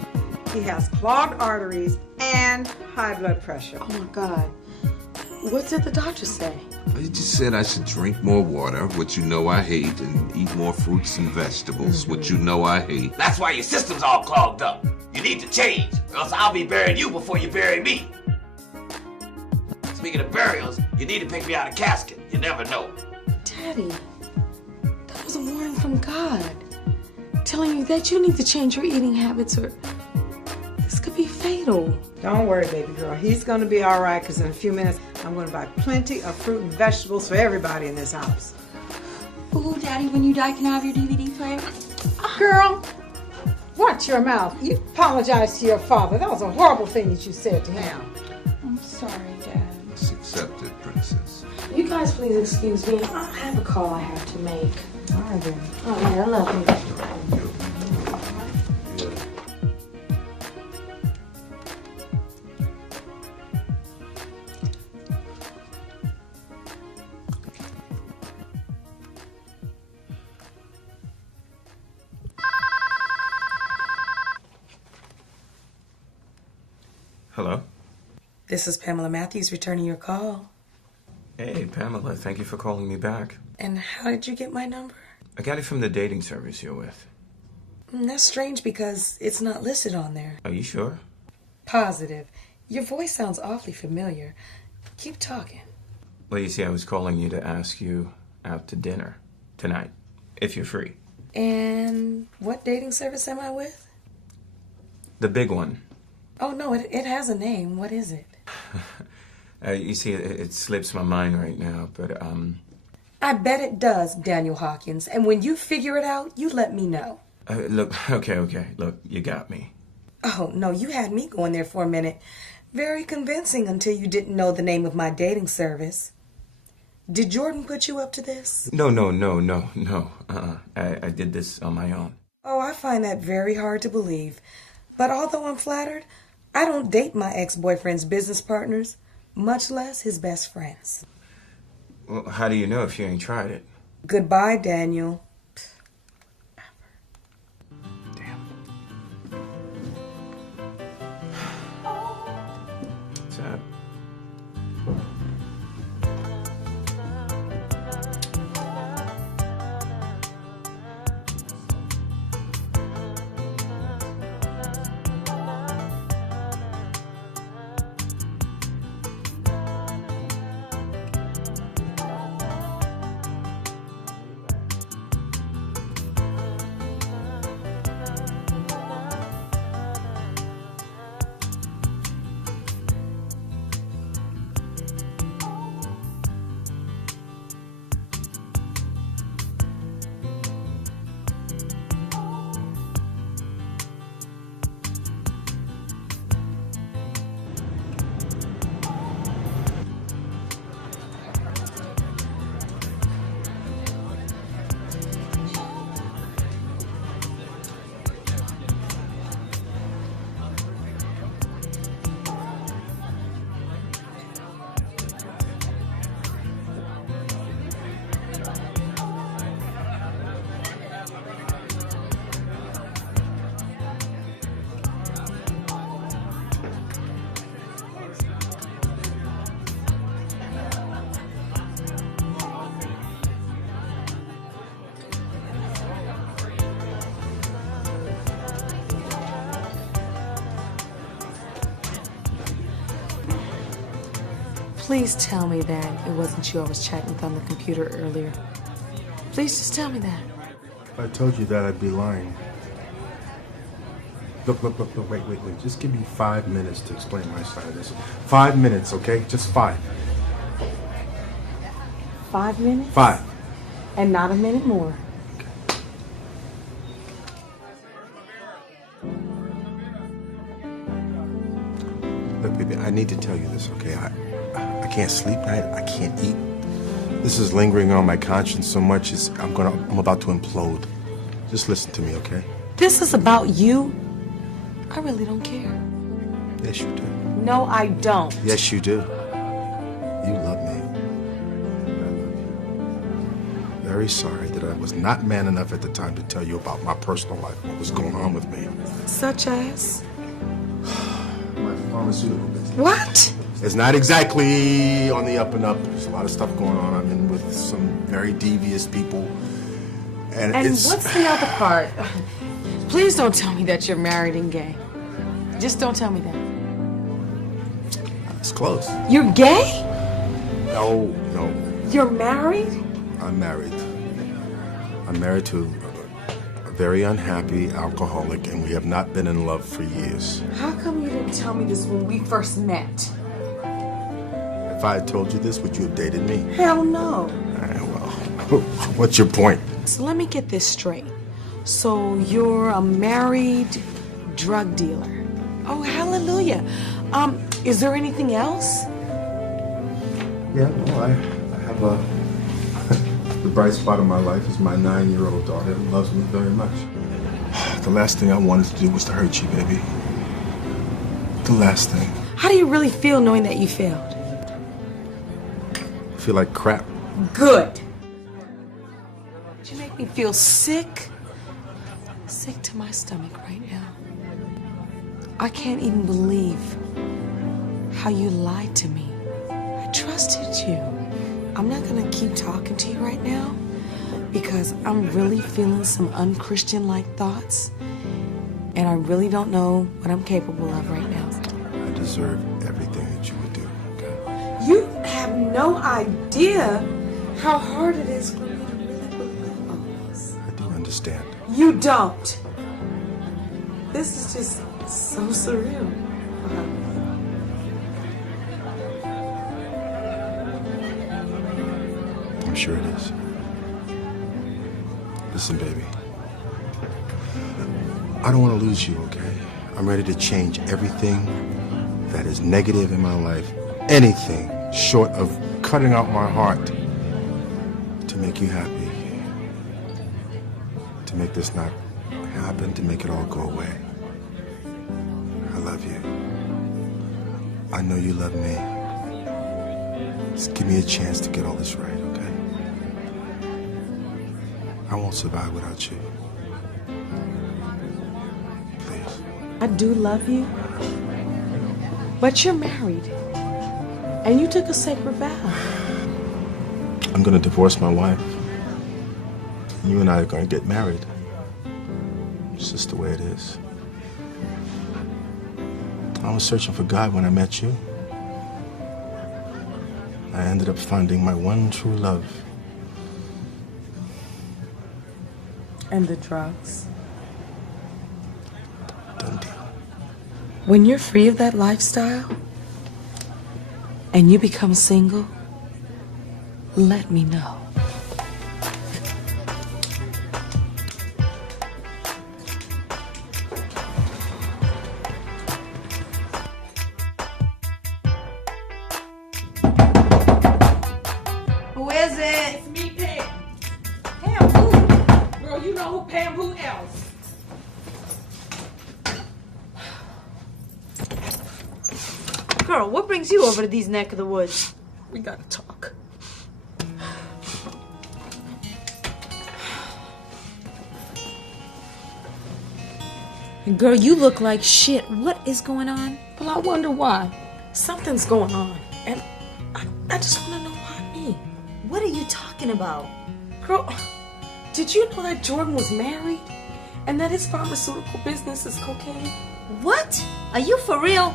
He has clogged arteries and high blood pressure. Oh my God. What did the doctor say? He just said I should drink more water, which you know I hate, and eat more fruits and vegetables, which you know I hate. That's why your system's all clogged up. You need to change, or else I'll be burying you before you bury me. Speaking of burials, you need to pick me out a casket. You never know. Daddy, that was a warning from God. telling you that you need to change your eating habits or this could be fatal. Don't worry, baby girl. He's going to be all right because in a few minutes, I'm going to buy plenty of fruit and vegetables for everybody in this house. Ooh, Daddy, when you die, can I have your DVD player? Girl, watch your mouth. You apologize to your father. That was a horrible thing that you said to him. I'm sorry, Dad. It's accepted, princess. You guys please excuse me. I have a call I have to make. All right, then. All right, I love you. Hello? This is Pamela Matthews returning your call. Hey, Pamela, thank you for calling me back. And how did you get my number? I got it from the dating service you're with. That's strange because it's not listed on there. Are you sure? Positive. Your voice sounds awfully familiar. Keep talking. Well, you see, I was calling you to ask you out to dinner tonight, if you're free. And what dating service am I with? The big one. Oh, no, it has a name. What is it? You see, it slips my mind right now, but, I bet it does, Daniel Hawkins. And when you figure it out, you let me know. Look, okay, look, you got me. Oh, no, you had me going there for a minute. Very convincing until you didn't know the name of my dating service. Did Jordan put you up to this? No. I did this on my own. Oh, I find that very hard to believe. But although I'm flattered, I don't date my ex-boyfriend's business partners, much less his best friends. Well, how do you know if you ain't tried it? Goodbye, Daniel. Sad. Please tell me that it wasn't you I was chatting with on the computer earlier. Please just tell me that. If I told you that, I'd be lying. Look, wait. Just give me 5 minutes to explain my side of this. 5 minutes, okay? Just 5. 5 minutes? 5. And not a minute more. Look, baby, I need to tell you this, okay? I can't sleep tonight. I can't eat. This is lingering on my conscience so much. I'm about to implode. Just listen to me, okay? This is about you? I really don't care. Yes, you do. No, I don't. Yes, you do. You love me. I love you. Very sorry that I was not man enough at the time to tell you about my personal life, what was going on with me. Such as? My pharmaceutical business. What? It's not exactly on the up and up. There's a lot of stuff going on. I'm in with some very devious people. And it's... what's the other part? Please don't tell me that you're married and gay. Just don't tell me that. It's close. You're gay? No. You're married? I'm married. I'm married to a very unhappy alcoholic, and we have not been in love for years. How come you didn't tell me this when we first met? If I had told you this, would you have dated me? Hell no. Well, what's your point? So let me get this straight. So you're a married drug dealer. Oh, hallelujah. Is there anything else? Yeah, well, I have a... The bright spot of my life is my 9-year-old daughter who loves me very much. The last thing I wanted to do was to hurt you, baby. The last thing. How do you really feel knowing that you failed? I feel like crap. Good. You make me feel sick. Sick to my stomach right now. I can't even believe how you lied to me. I trusted you. I'm not gonna keep talking to you right now because I'm really feeling some unchristian-like thoughts and I really don't know what I'm capable of right now. I deserve everything that you would do, okay? You have no idea how hard it is for me to really believe all this. I do understand. You don't. This is just so surreal. I'm sure it is. Listen, baby. I don't want to lose you, okay? I'm ready to change everything that is negative in my life. Anything short of cutting out my heart to make you happy. To make this not happen, to make it all go away. I love you. I know you love me. Just give me a chance to get all this right, okay? I won't survive without you. Please. I do love you, but you're married, and you took a sacred vow. I'm gonna divorce my wife. You and I are gonna get married. It's just the way it is. I was searching for God when I met you. I ended up finding my one true love. And the drugs. Done deal. When you're free of that lifestyle and you become single, let me know. Who is it? It's me, Pam. Pam who? Girl, you know who Pam who else? Girl, what brings you over to these neck of the woods? We gotta talk. Girl, you look like shit. What is going on? Well, I wonder why. Something's going on. And I just want to know why me. What are you talking about? Girl, did you know that Jordan was married? And that his pharmaceutical business is cocaine? What? Are you for real?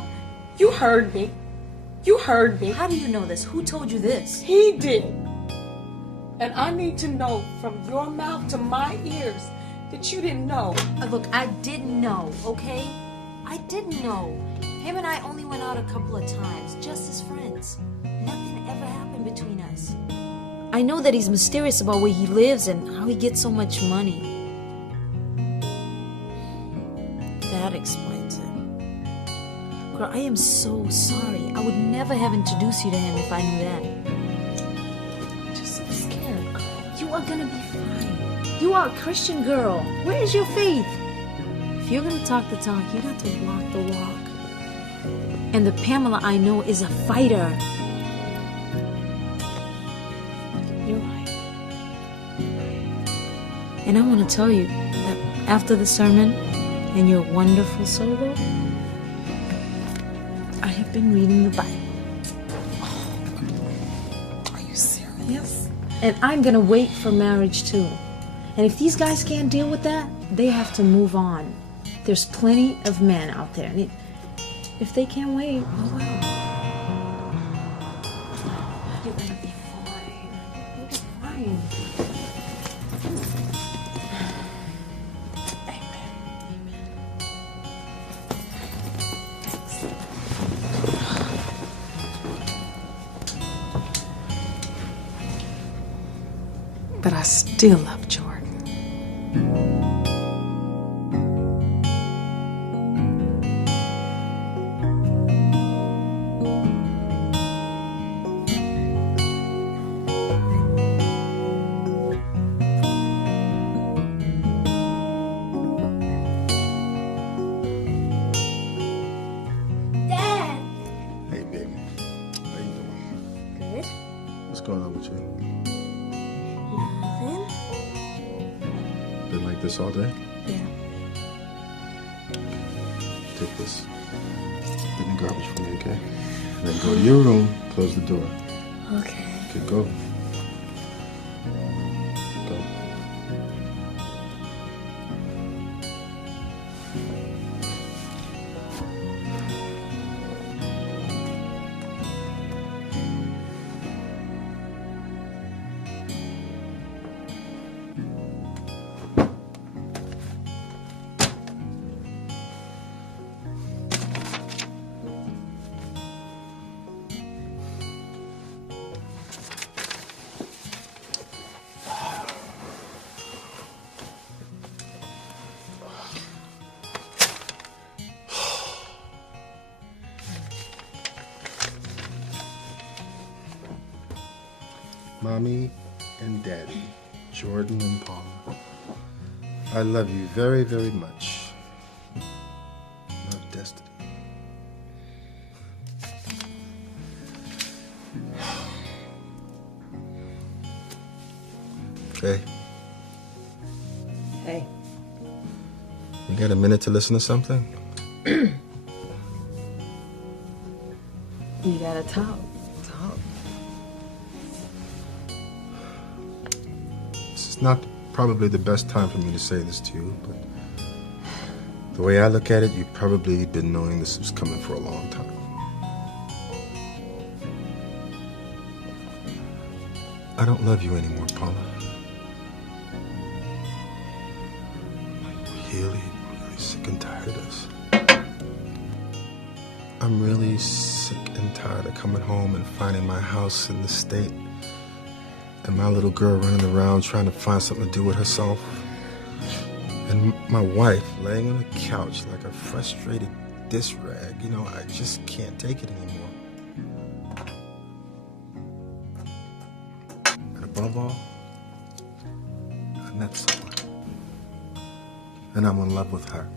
You heard me. You heard me. How do you know this? Who told you this? He did. And I need to know from your mouth to my ears that you didn't know. Look, I didn't know, okay? I didn't know. Him and I only went out a couple of times, just as friends. Nothing ever happened between us. I know that he's mysterious about where he lives and how he gets so much money. That explains it. Girl, I am so sorry. I would never have introduced you to him if I knew that. I'm just so scared, girl. You are gonna be fine. You are a Christian girl. Where is your faith? If you're gonna talk the talk, you got to walk the walk. And the Pamela I know is a fighter. You're right. And I want to tell you that after the sermon and your wonderful solo, I have been reading the Bible. Are you serious? And I'm gonna wait for marriage too. And if these guys can't deal with that, they have to move on. There's plenty of men out there. And if they can't wait, oh well. You're gonna be fine. You'll be fine. I still love Jordan. Dad. Hey, baby. How you doing? Good. What's going on with you? Nothing. Been like this all day? Yeah. Take this. Put in the garbage for me, okay? And then go to your room, close the door. Okay. Okay, go. Go. Mommy and Daddy, Jordan and Paula, I love you very, very much. Not Destiny. Hey, Hey. you got a minute to listen to something? You gotta talk. Talk. This is not probably the best time for me to say this to you, but the way I look at it, you've probably been knowing this was coming for a long time. I don't love you anymore, Paula. I'm really, really sick and tired of this. I'm really sick and tired of coming home and finding my house in the state and my little girl running around trying to find something to do with herself. And my wife laying on the couch like a frustrated dish rag. You know, I just can't take it anymore. And above all, I met someone. And I'm in love with her.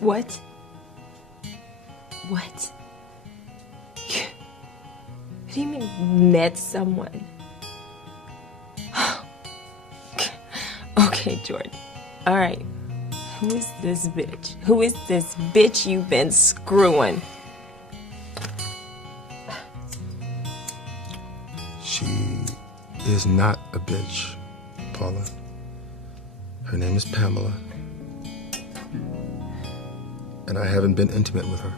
What? What? What do you mean, met someone? Okay, Jordan. All right. Who is this bitch? Who is this bitch you've been screwing? She is not a bitch, Paula. Her name is Pamela. And I haven't been intimate with her.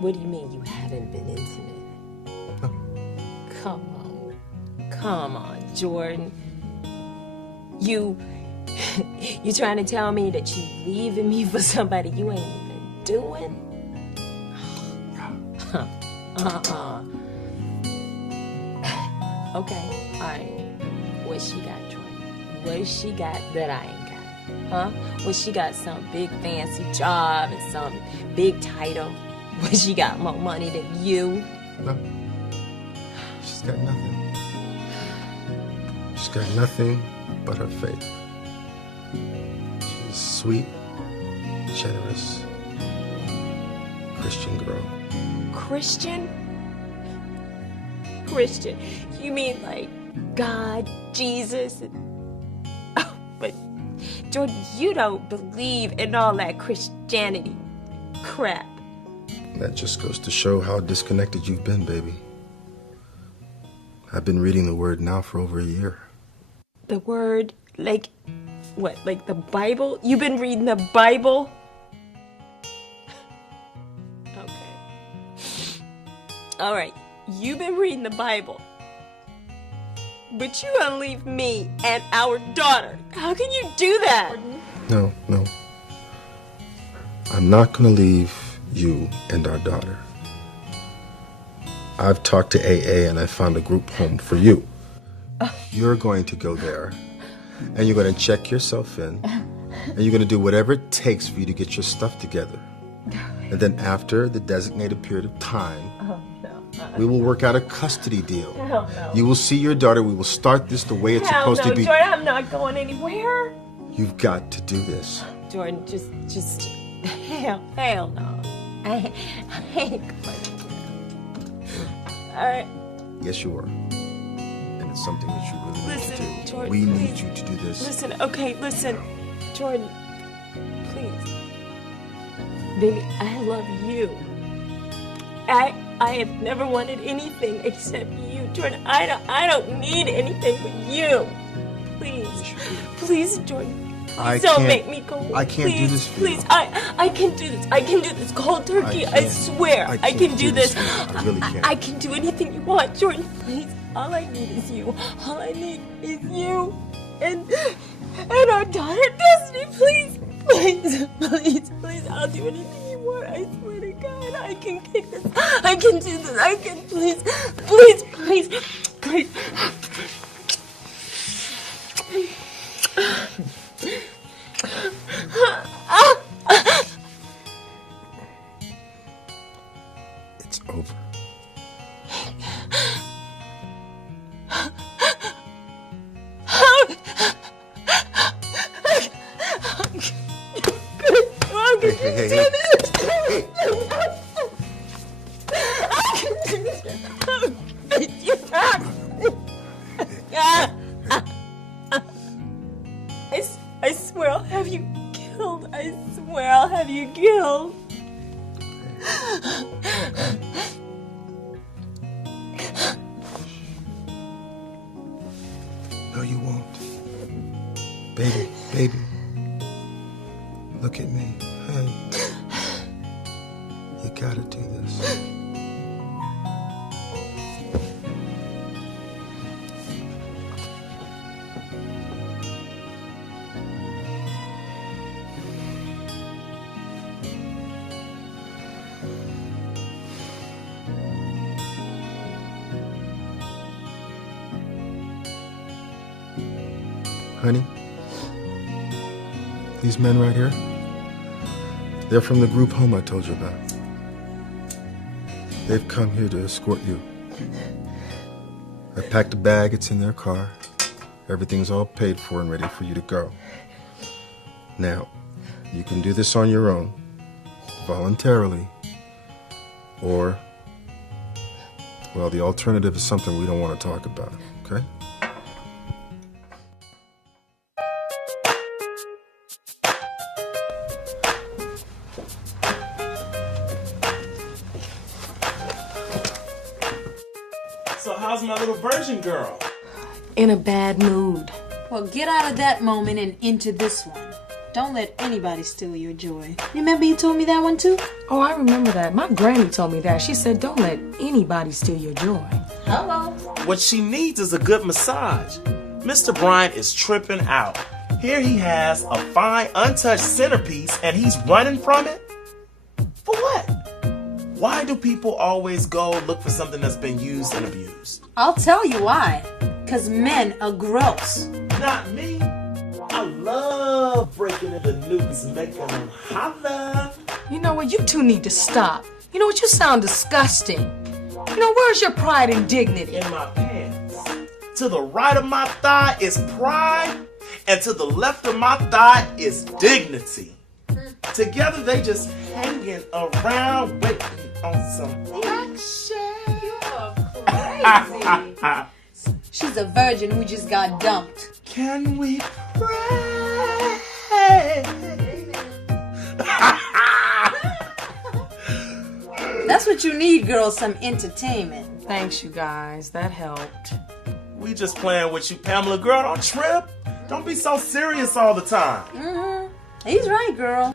What do you mean you haven't been intimate? Come on, Jordan. You trying to tell me that you leaving me for somebody you ain't even doing? Okay, alright. What she got, Jordan? What she got that I ain't got? Huh? What she got some big fancy job and some big title? What she got more money than you? No. She's got nothing. She's got nothing but her faith. She's sweet, generous, Christian girl. Christian? Christian? You mean like God, Jesus? Oh, but Jordan, you don't believe in all that Christianity crap. That just goes to show how disconnected you've been, baby. I've been reading the Word now for over a year. The Word? Like, what, like the Bible? You've been reading the Bible? Okay. Alright, you've been reading the Bible. But you gonna leave me and our daughter. How can you do that? No. I'm not gonna leave you and our daughter. I've talked to AA and I found a group home for you. You're going to go there and you're going to check yourself in and you're going to do whatever it takes for you to get your stuff together. And then after the designated period of time, we will work out a custody deal. Hell no. You will see your daughter. We will start this the way it's Hell supposed no, to be. Jordan, I'm not going anywhere. You've got to do this. Jordan, just, hell no. I ain't going. All right. Yes, you are. And it's something that you really need to do. Jordan, We need please. you to do this. Listen, okay, listen. Jordan, please. Baby, I love you. I have never wanted anything except you, Jordan. I don't need anything but you. Please. Please, Jordan. I Please don't can't- make me go. I can't do Please, this for you. Please, I can do this. I can do this cold turkey. I can't. swear. I I can can't do do this this. for you. I really can't. I can do anything you want, Jordan. Please. All I need is you. All I need is you. And our daughter, Destiny, please. Please, I'll do anything you want. I swear to God, I can kick this. I can do this. I can, please. It's over. I swear I'll have you killed. I swear I'll have you killed. No, you won't. Baby. Look at me. Hey. You gotta do this. Honey, these men right here, they're from the group home I told you about. They've come here to escort you. I packed a bag, it's in their car. Everything's all paid for and ready for you to go. Now, you can do this on your own, voluntarily, or, well, the alternative is something we don't want to talk about, okay? So how's my little virgin girl? In a bad mood. Well, get out of that moment and into this one. Don't let anybody steal your joy. Remember you told me that one too? Oh, I remember that. My granny told me that. She said, don't let anybody steal your joy. Hello. What she needs is a good massage. Mr. Bryant is tripping out. Here he has a fine, untouched centerpiece, and he's running from it? For what? Why do people always go look for something that's been used and abused? I'll tell you why. 'Cause men are gross. Not me. I love breaking into nudes and making them holla. You know what? You two need to stop. You know what? You sound disgusting. You know, where's your pride and dignity? In my pants. To the right of my thigh is pride, and to the left of my thigh is dignity. Together they just hanging around waiting on some action. Crazy. She's a virgin who just got dumped. Can we pray? That's what you need, girls, some entertainment. Thanks, you guys. That helped. We just playing with you, Pamela. Girl, don't trip. Don't be so serious all the time. Mm-hmm. He's right, girl.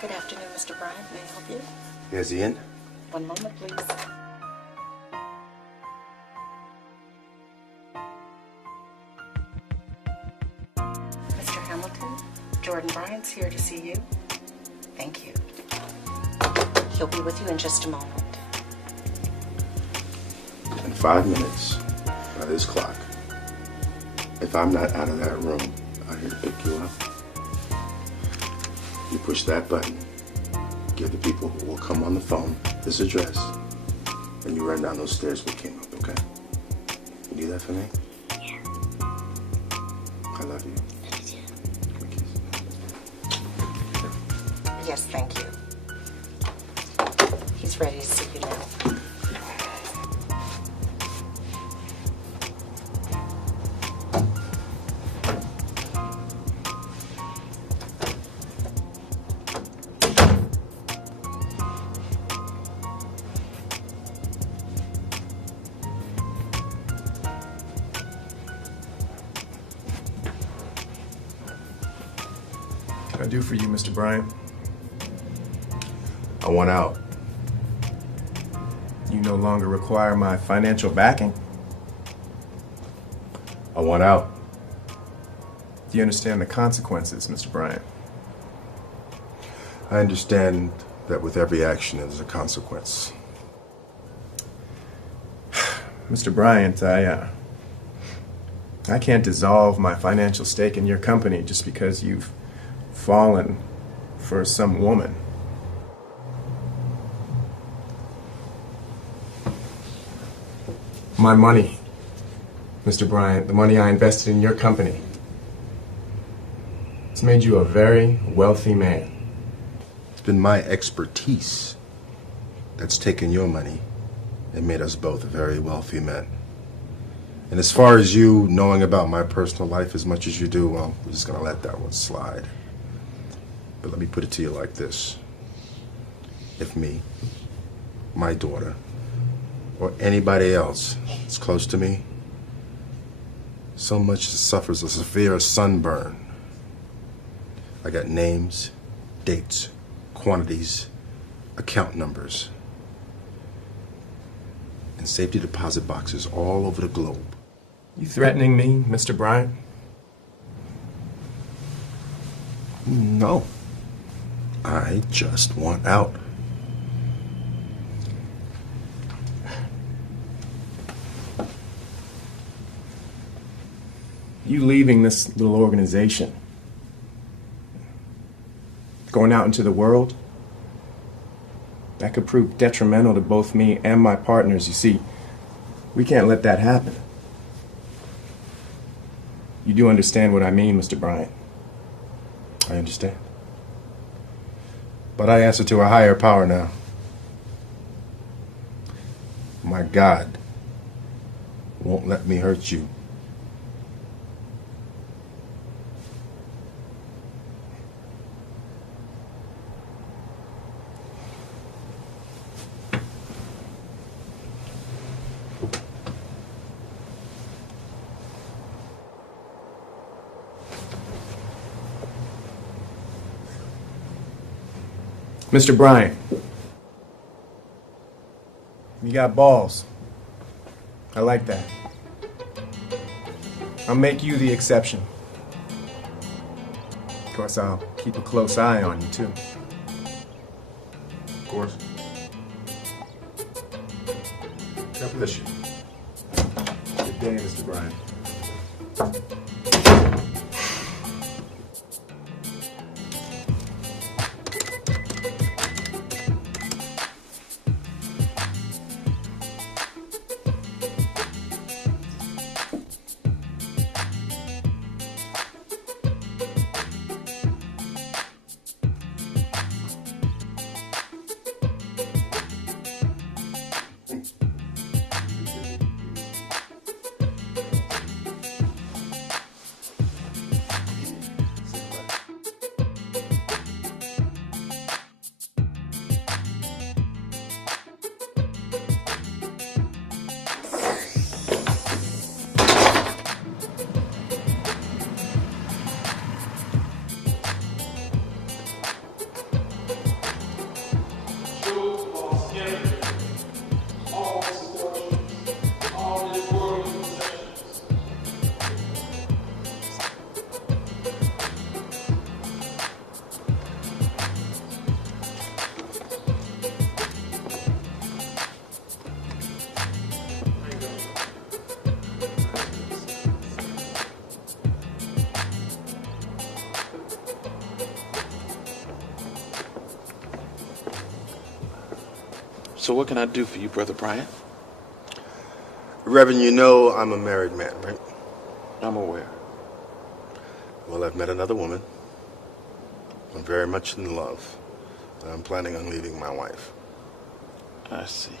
Good afternoon, Mr. Bryant. May I help you? Is he in? One moment, please. Jordan Bryant's here to see you. Thank you. He'll be with you in just a moment. In 5 minutes, by this clock, if I'm not out of that room, I'm here to pick you up. You push that button, give the people who will come on the phone this address, and you run down those stairs we came up, okay? You do that for me? Yeah. I love you. Yes, thank you. He's ready to see you now. What can I do for you, Mr. Bryant? I want out. You no longer require my financial backing? I want out. Do you understand the consequences, Mr. Bryant? I understand that with every action there's a consequence. Mr. Bryant, I can't dissolve my financial stake in your company just because you've fallen for some woman. My money, Mr. Bryant, the money I invested in your company, it's made you a very wealthy man. It's been my expertise that's taken your money and made us both very wealthy men. And as far as you knowing about my personal life as much as you do, well, we're just gonna let that one slide. But let me put it to you like this. If me, my daughter, or anybody else that's close to me so much suffers a severe sunburn, I got names, dates, quantities, account numbers, and safety deposit boxes all over the globe. You threatening me, Mr. Bryant? No. I just want out. You leaving this little organization, going out into the world, that could prove detrimental to both me and my partners. You see, we can't let that happen. You do understand what I mean, Mr. Bryant? I understand. But I answer to a higher power now. My God won't let me hurt you. Mr. Bryant, you got balls. I like that. I'll make you the exception. Of course, I'll keep a close eye on you, too. Of course. God bless you. Good day, Mr. Bryant. So what can I do for you, Brother Bryant? Reverend, you know I'm a married man, right? I'm aware. Well, I've met another woman. I'm very much in love. And I'm planning on leaving my wife. I see.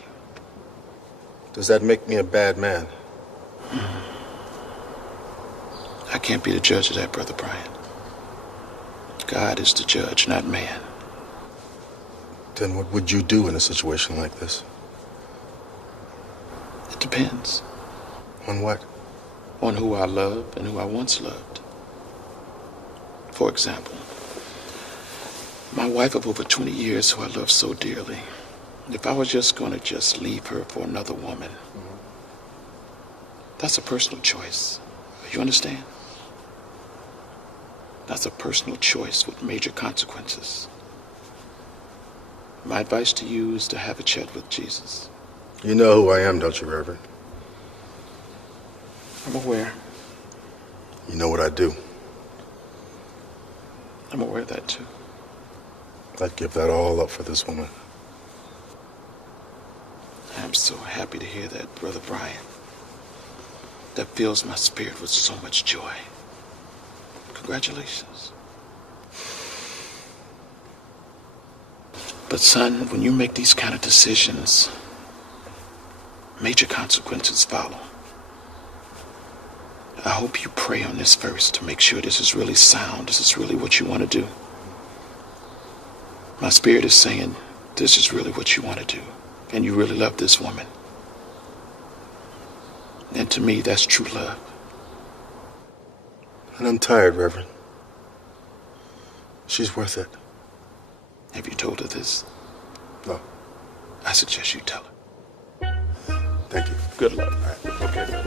Does that make me a bad man? I can't be the judge of that, Brother Bryant. God is the judge, not man. Then what would you do in a situation like this? It depends. On what? On who I love and who I once loved. For example, my wife of over 20 years who I love so dearly. If I was just going to leave her for another woman, that's a personal choice. You understand? That's a personal choice with major consequences. My advice to you is to have a chat with Jesus. You know who I am, don't you, Reverend? I'm aware. You know what I do. I'm aware of that, too. I'd give that all up for this woman. I'm so happy to hear that, Brother Bryant. That fills my spirit with so much joy. Congratulations. But son, when you make these kind of decisions, major consequences follow. I hope you pray on this first to make sure this is really sound, this is really what you want to do. My spirit is saying this is really what you want to do, and you really love this woman. And to me, that's true love. And I'm tired, Reverend. She's worth it. Have you told her this? No. I suggest you tell her. Thank you. Good luck. All right. Okay.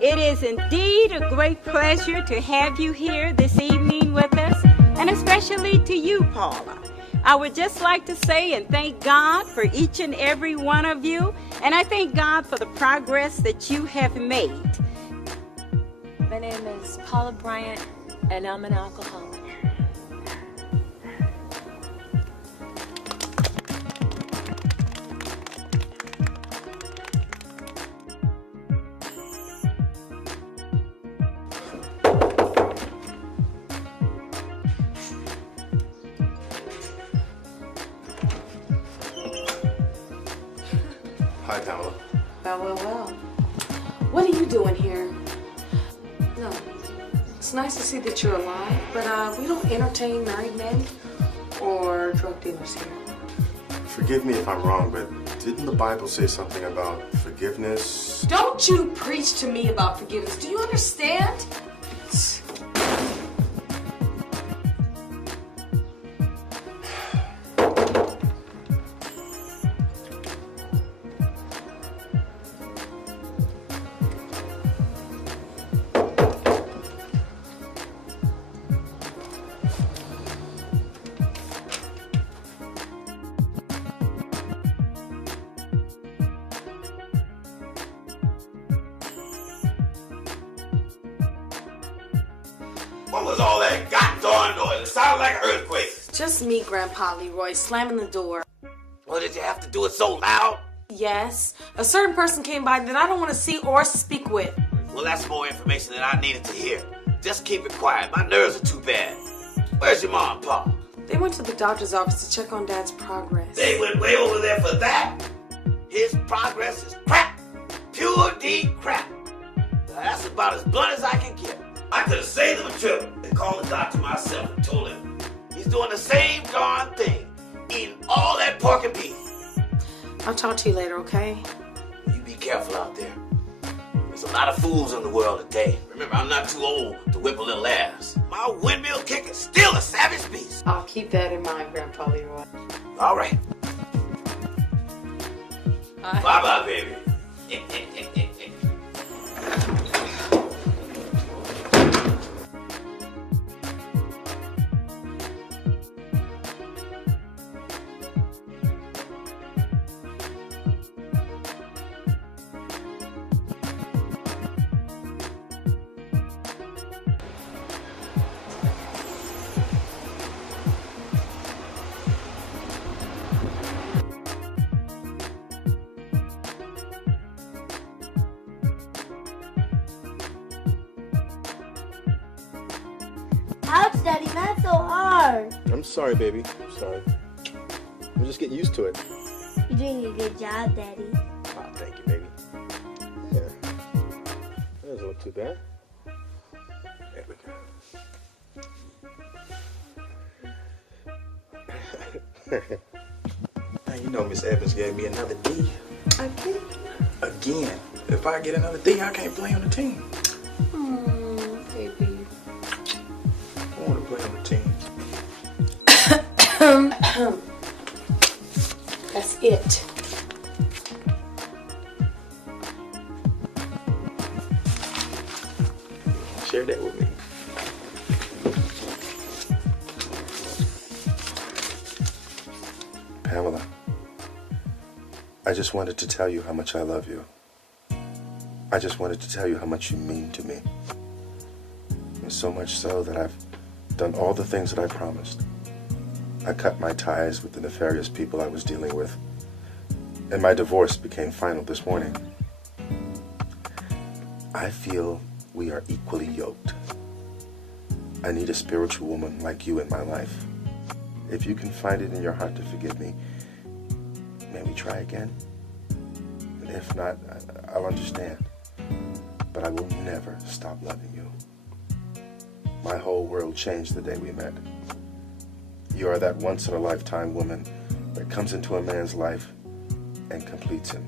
It is indeed a great pleasure to have you here this evening with us, and especially to you, Paula. I would just like to say and thank God for each and every one of you, and I thank God for the progress that you have made. My name is Paula Bryant, and I'm an alcoholic. Hi, Pamela. Well. What are you doing here? No. It's nice to see that you're alive, but we don't entertain married men or drug dealers here. Forgive me if I'm wrong, but didn't the Bible say something about forgiveness? Don't you preach to me about forgiveness. Do you understand? What was all that goddamn noise? It sounded like an earthquake. Just me, Grandpa Leroy, slamming the door. Well, did you have to do it so loud? Yes. A certain person came by that I don't want to see or speak with. Well, that's more information than I needed to hear. Just keep it quiet. My nerves are too bad. Where's your mom and pa? They went to the doctor's office to check on Dad's progress. They went way over there for that? His progress is crap. Pure D crap. Now, that's about as blunt as I can get. I could have saved him a trip and called the doctor myself and told him he's doing the same darn thing, eating all that pork and beef. I'll talk to you later, okay? You be careful out there. There's a lot of fools in the world today. Remember, I'm not too old to whip a little ass. My windmill kick is still a savage beast. I'll keep that in mind, Grandpa Leroy. All right. Bye-bye, baby. Ouch, Daddy, not so hard. I'm sorry, baby. I'm sorry. I'm just getting used to it. You're doing a good job, Daddy. Oh, thank you, baby. Yeah. That doesn't look too bad. There we go. Now, you know Miss Evans gave me another D. Again. If I get another D, I can't play on the team. Baby. I want to play on the team. That's it. Share that with me. Pamela, I just wanted to tell you how much I love you. I just wanted to tell you how much you mean to me. And so much so that I've done all the things that I promised. I cut my ties with the nefarious people I was dealing with, and my divorce became final this morning. I feel we are equally yoked. I need a spiritual woman like you in my life. If you can find it in your heart to forgive me, may we try again? And if not, I'll understand. But I will never stop loving you. My whole world changed the day we met. You are that once-in-a-lifetime woman that comes into a man's life and completes him.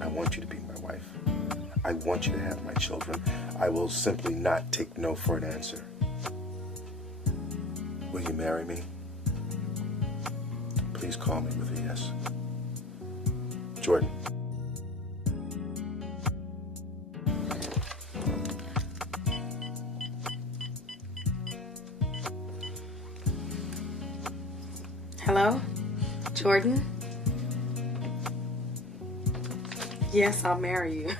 I want you to be my wife. I want you to have my children. I will simply not take no for an answer. Will you marry me? Please call me with a yes. Jordan. Hello? Jordan? Yes, I'll marry you.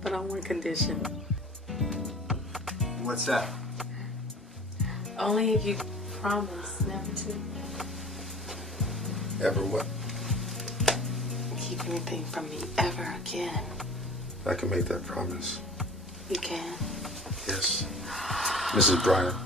But on one condition. What's that? Only if you promise never to Ever what? keep anything from me ever again. I can make that promise. You can. Yes. Mrs. Bryant.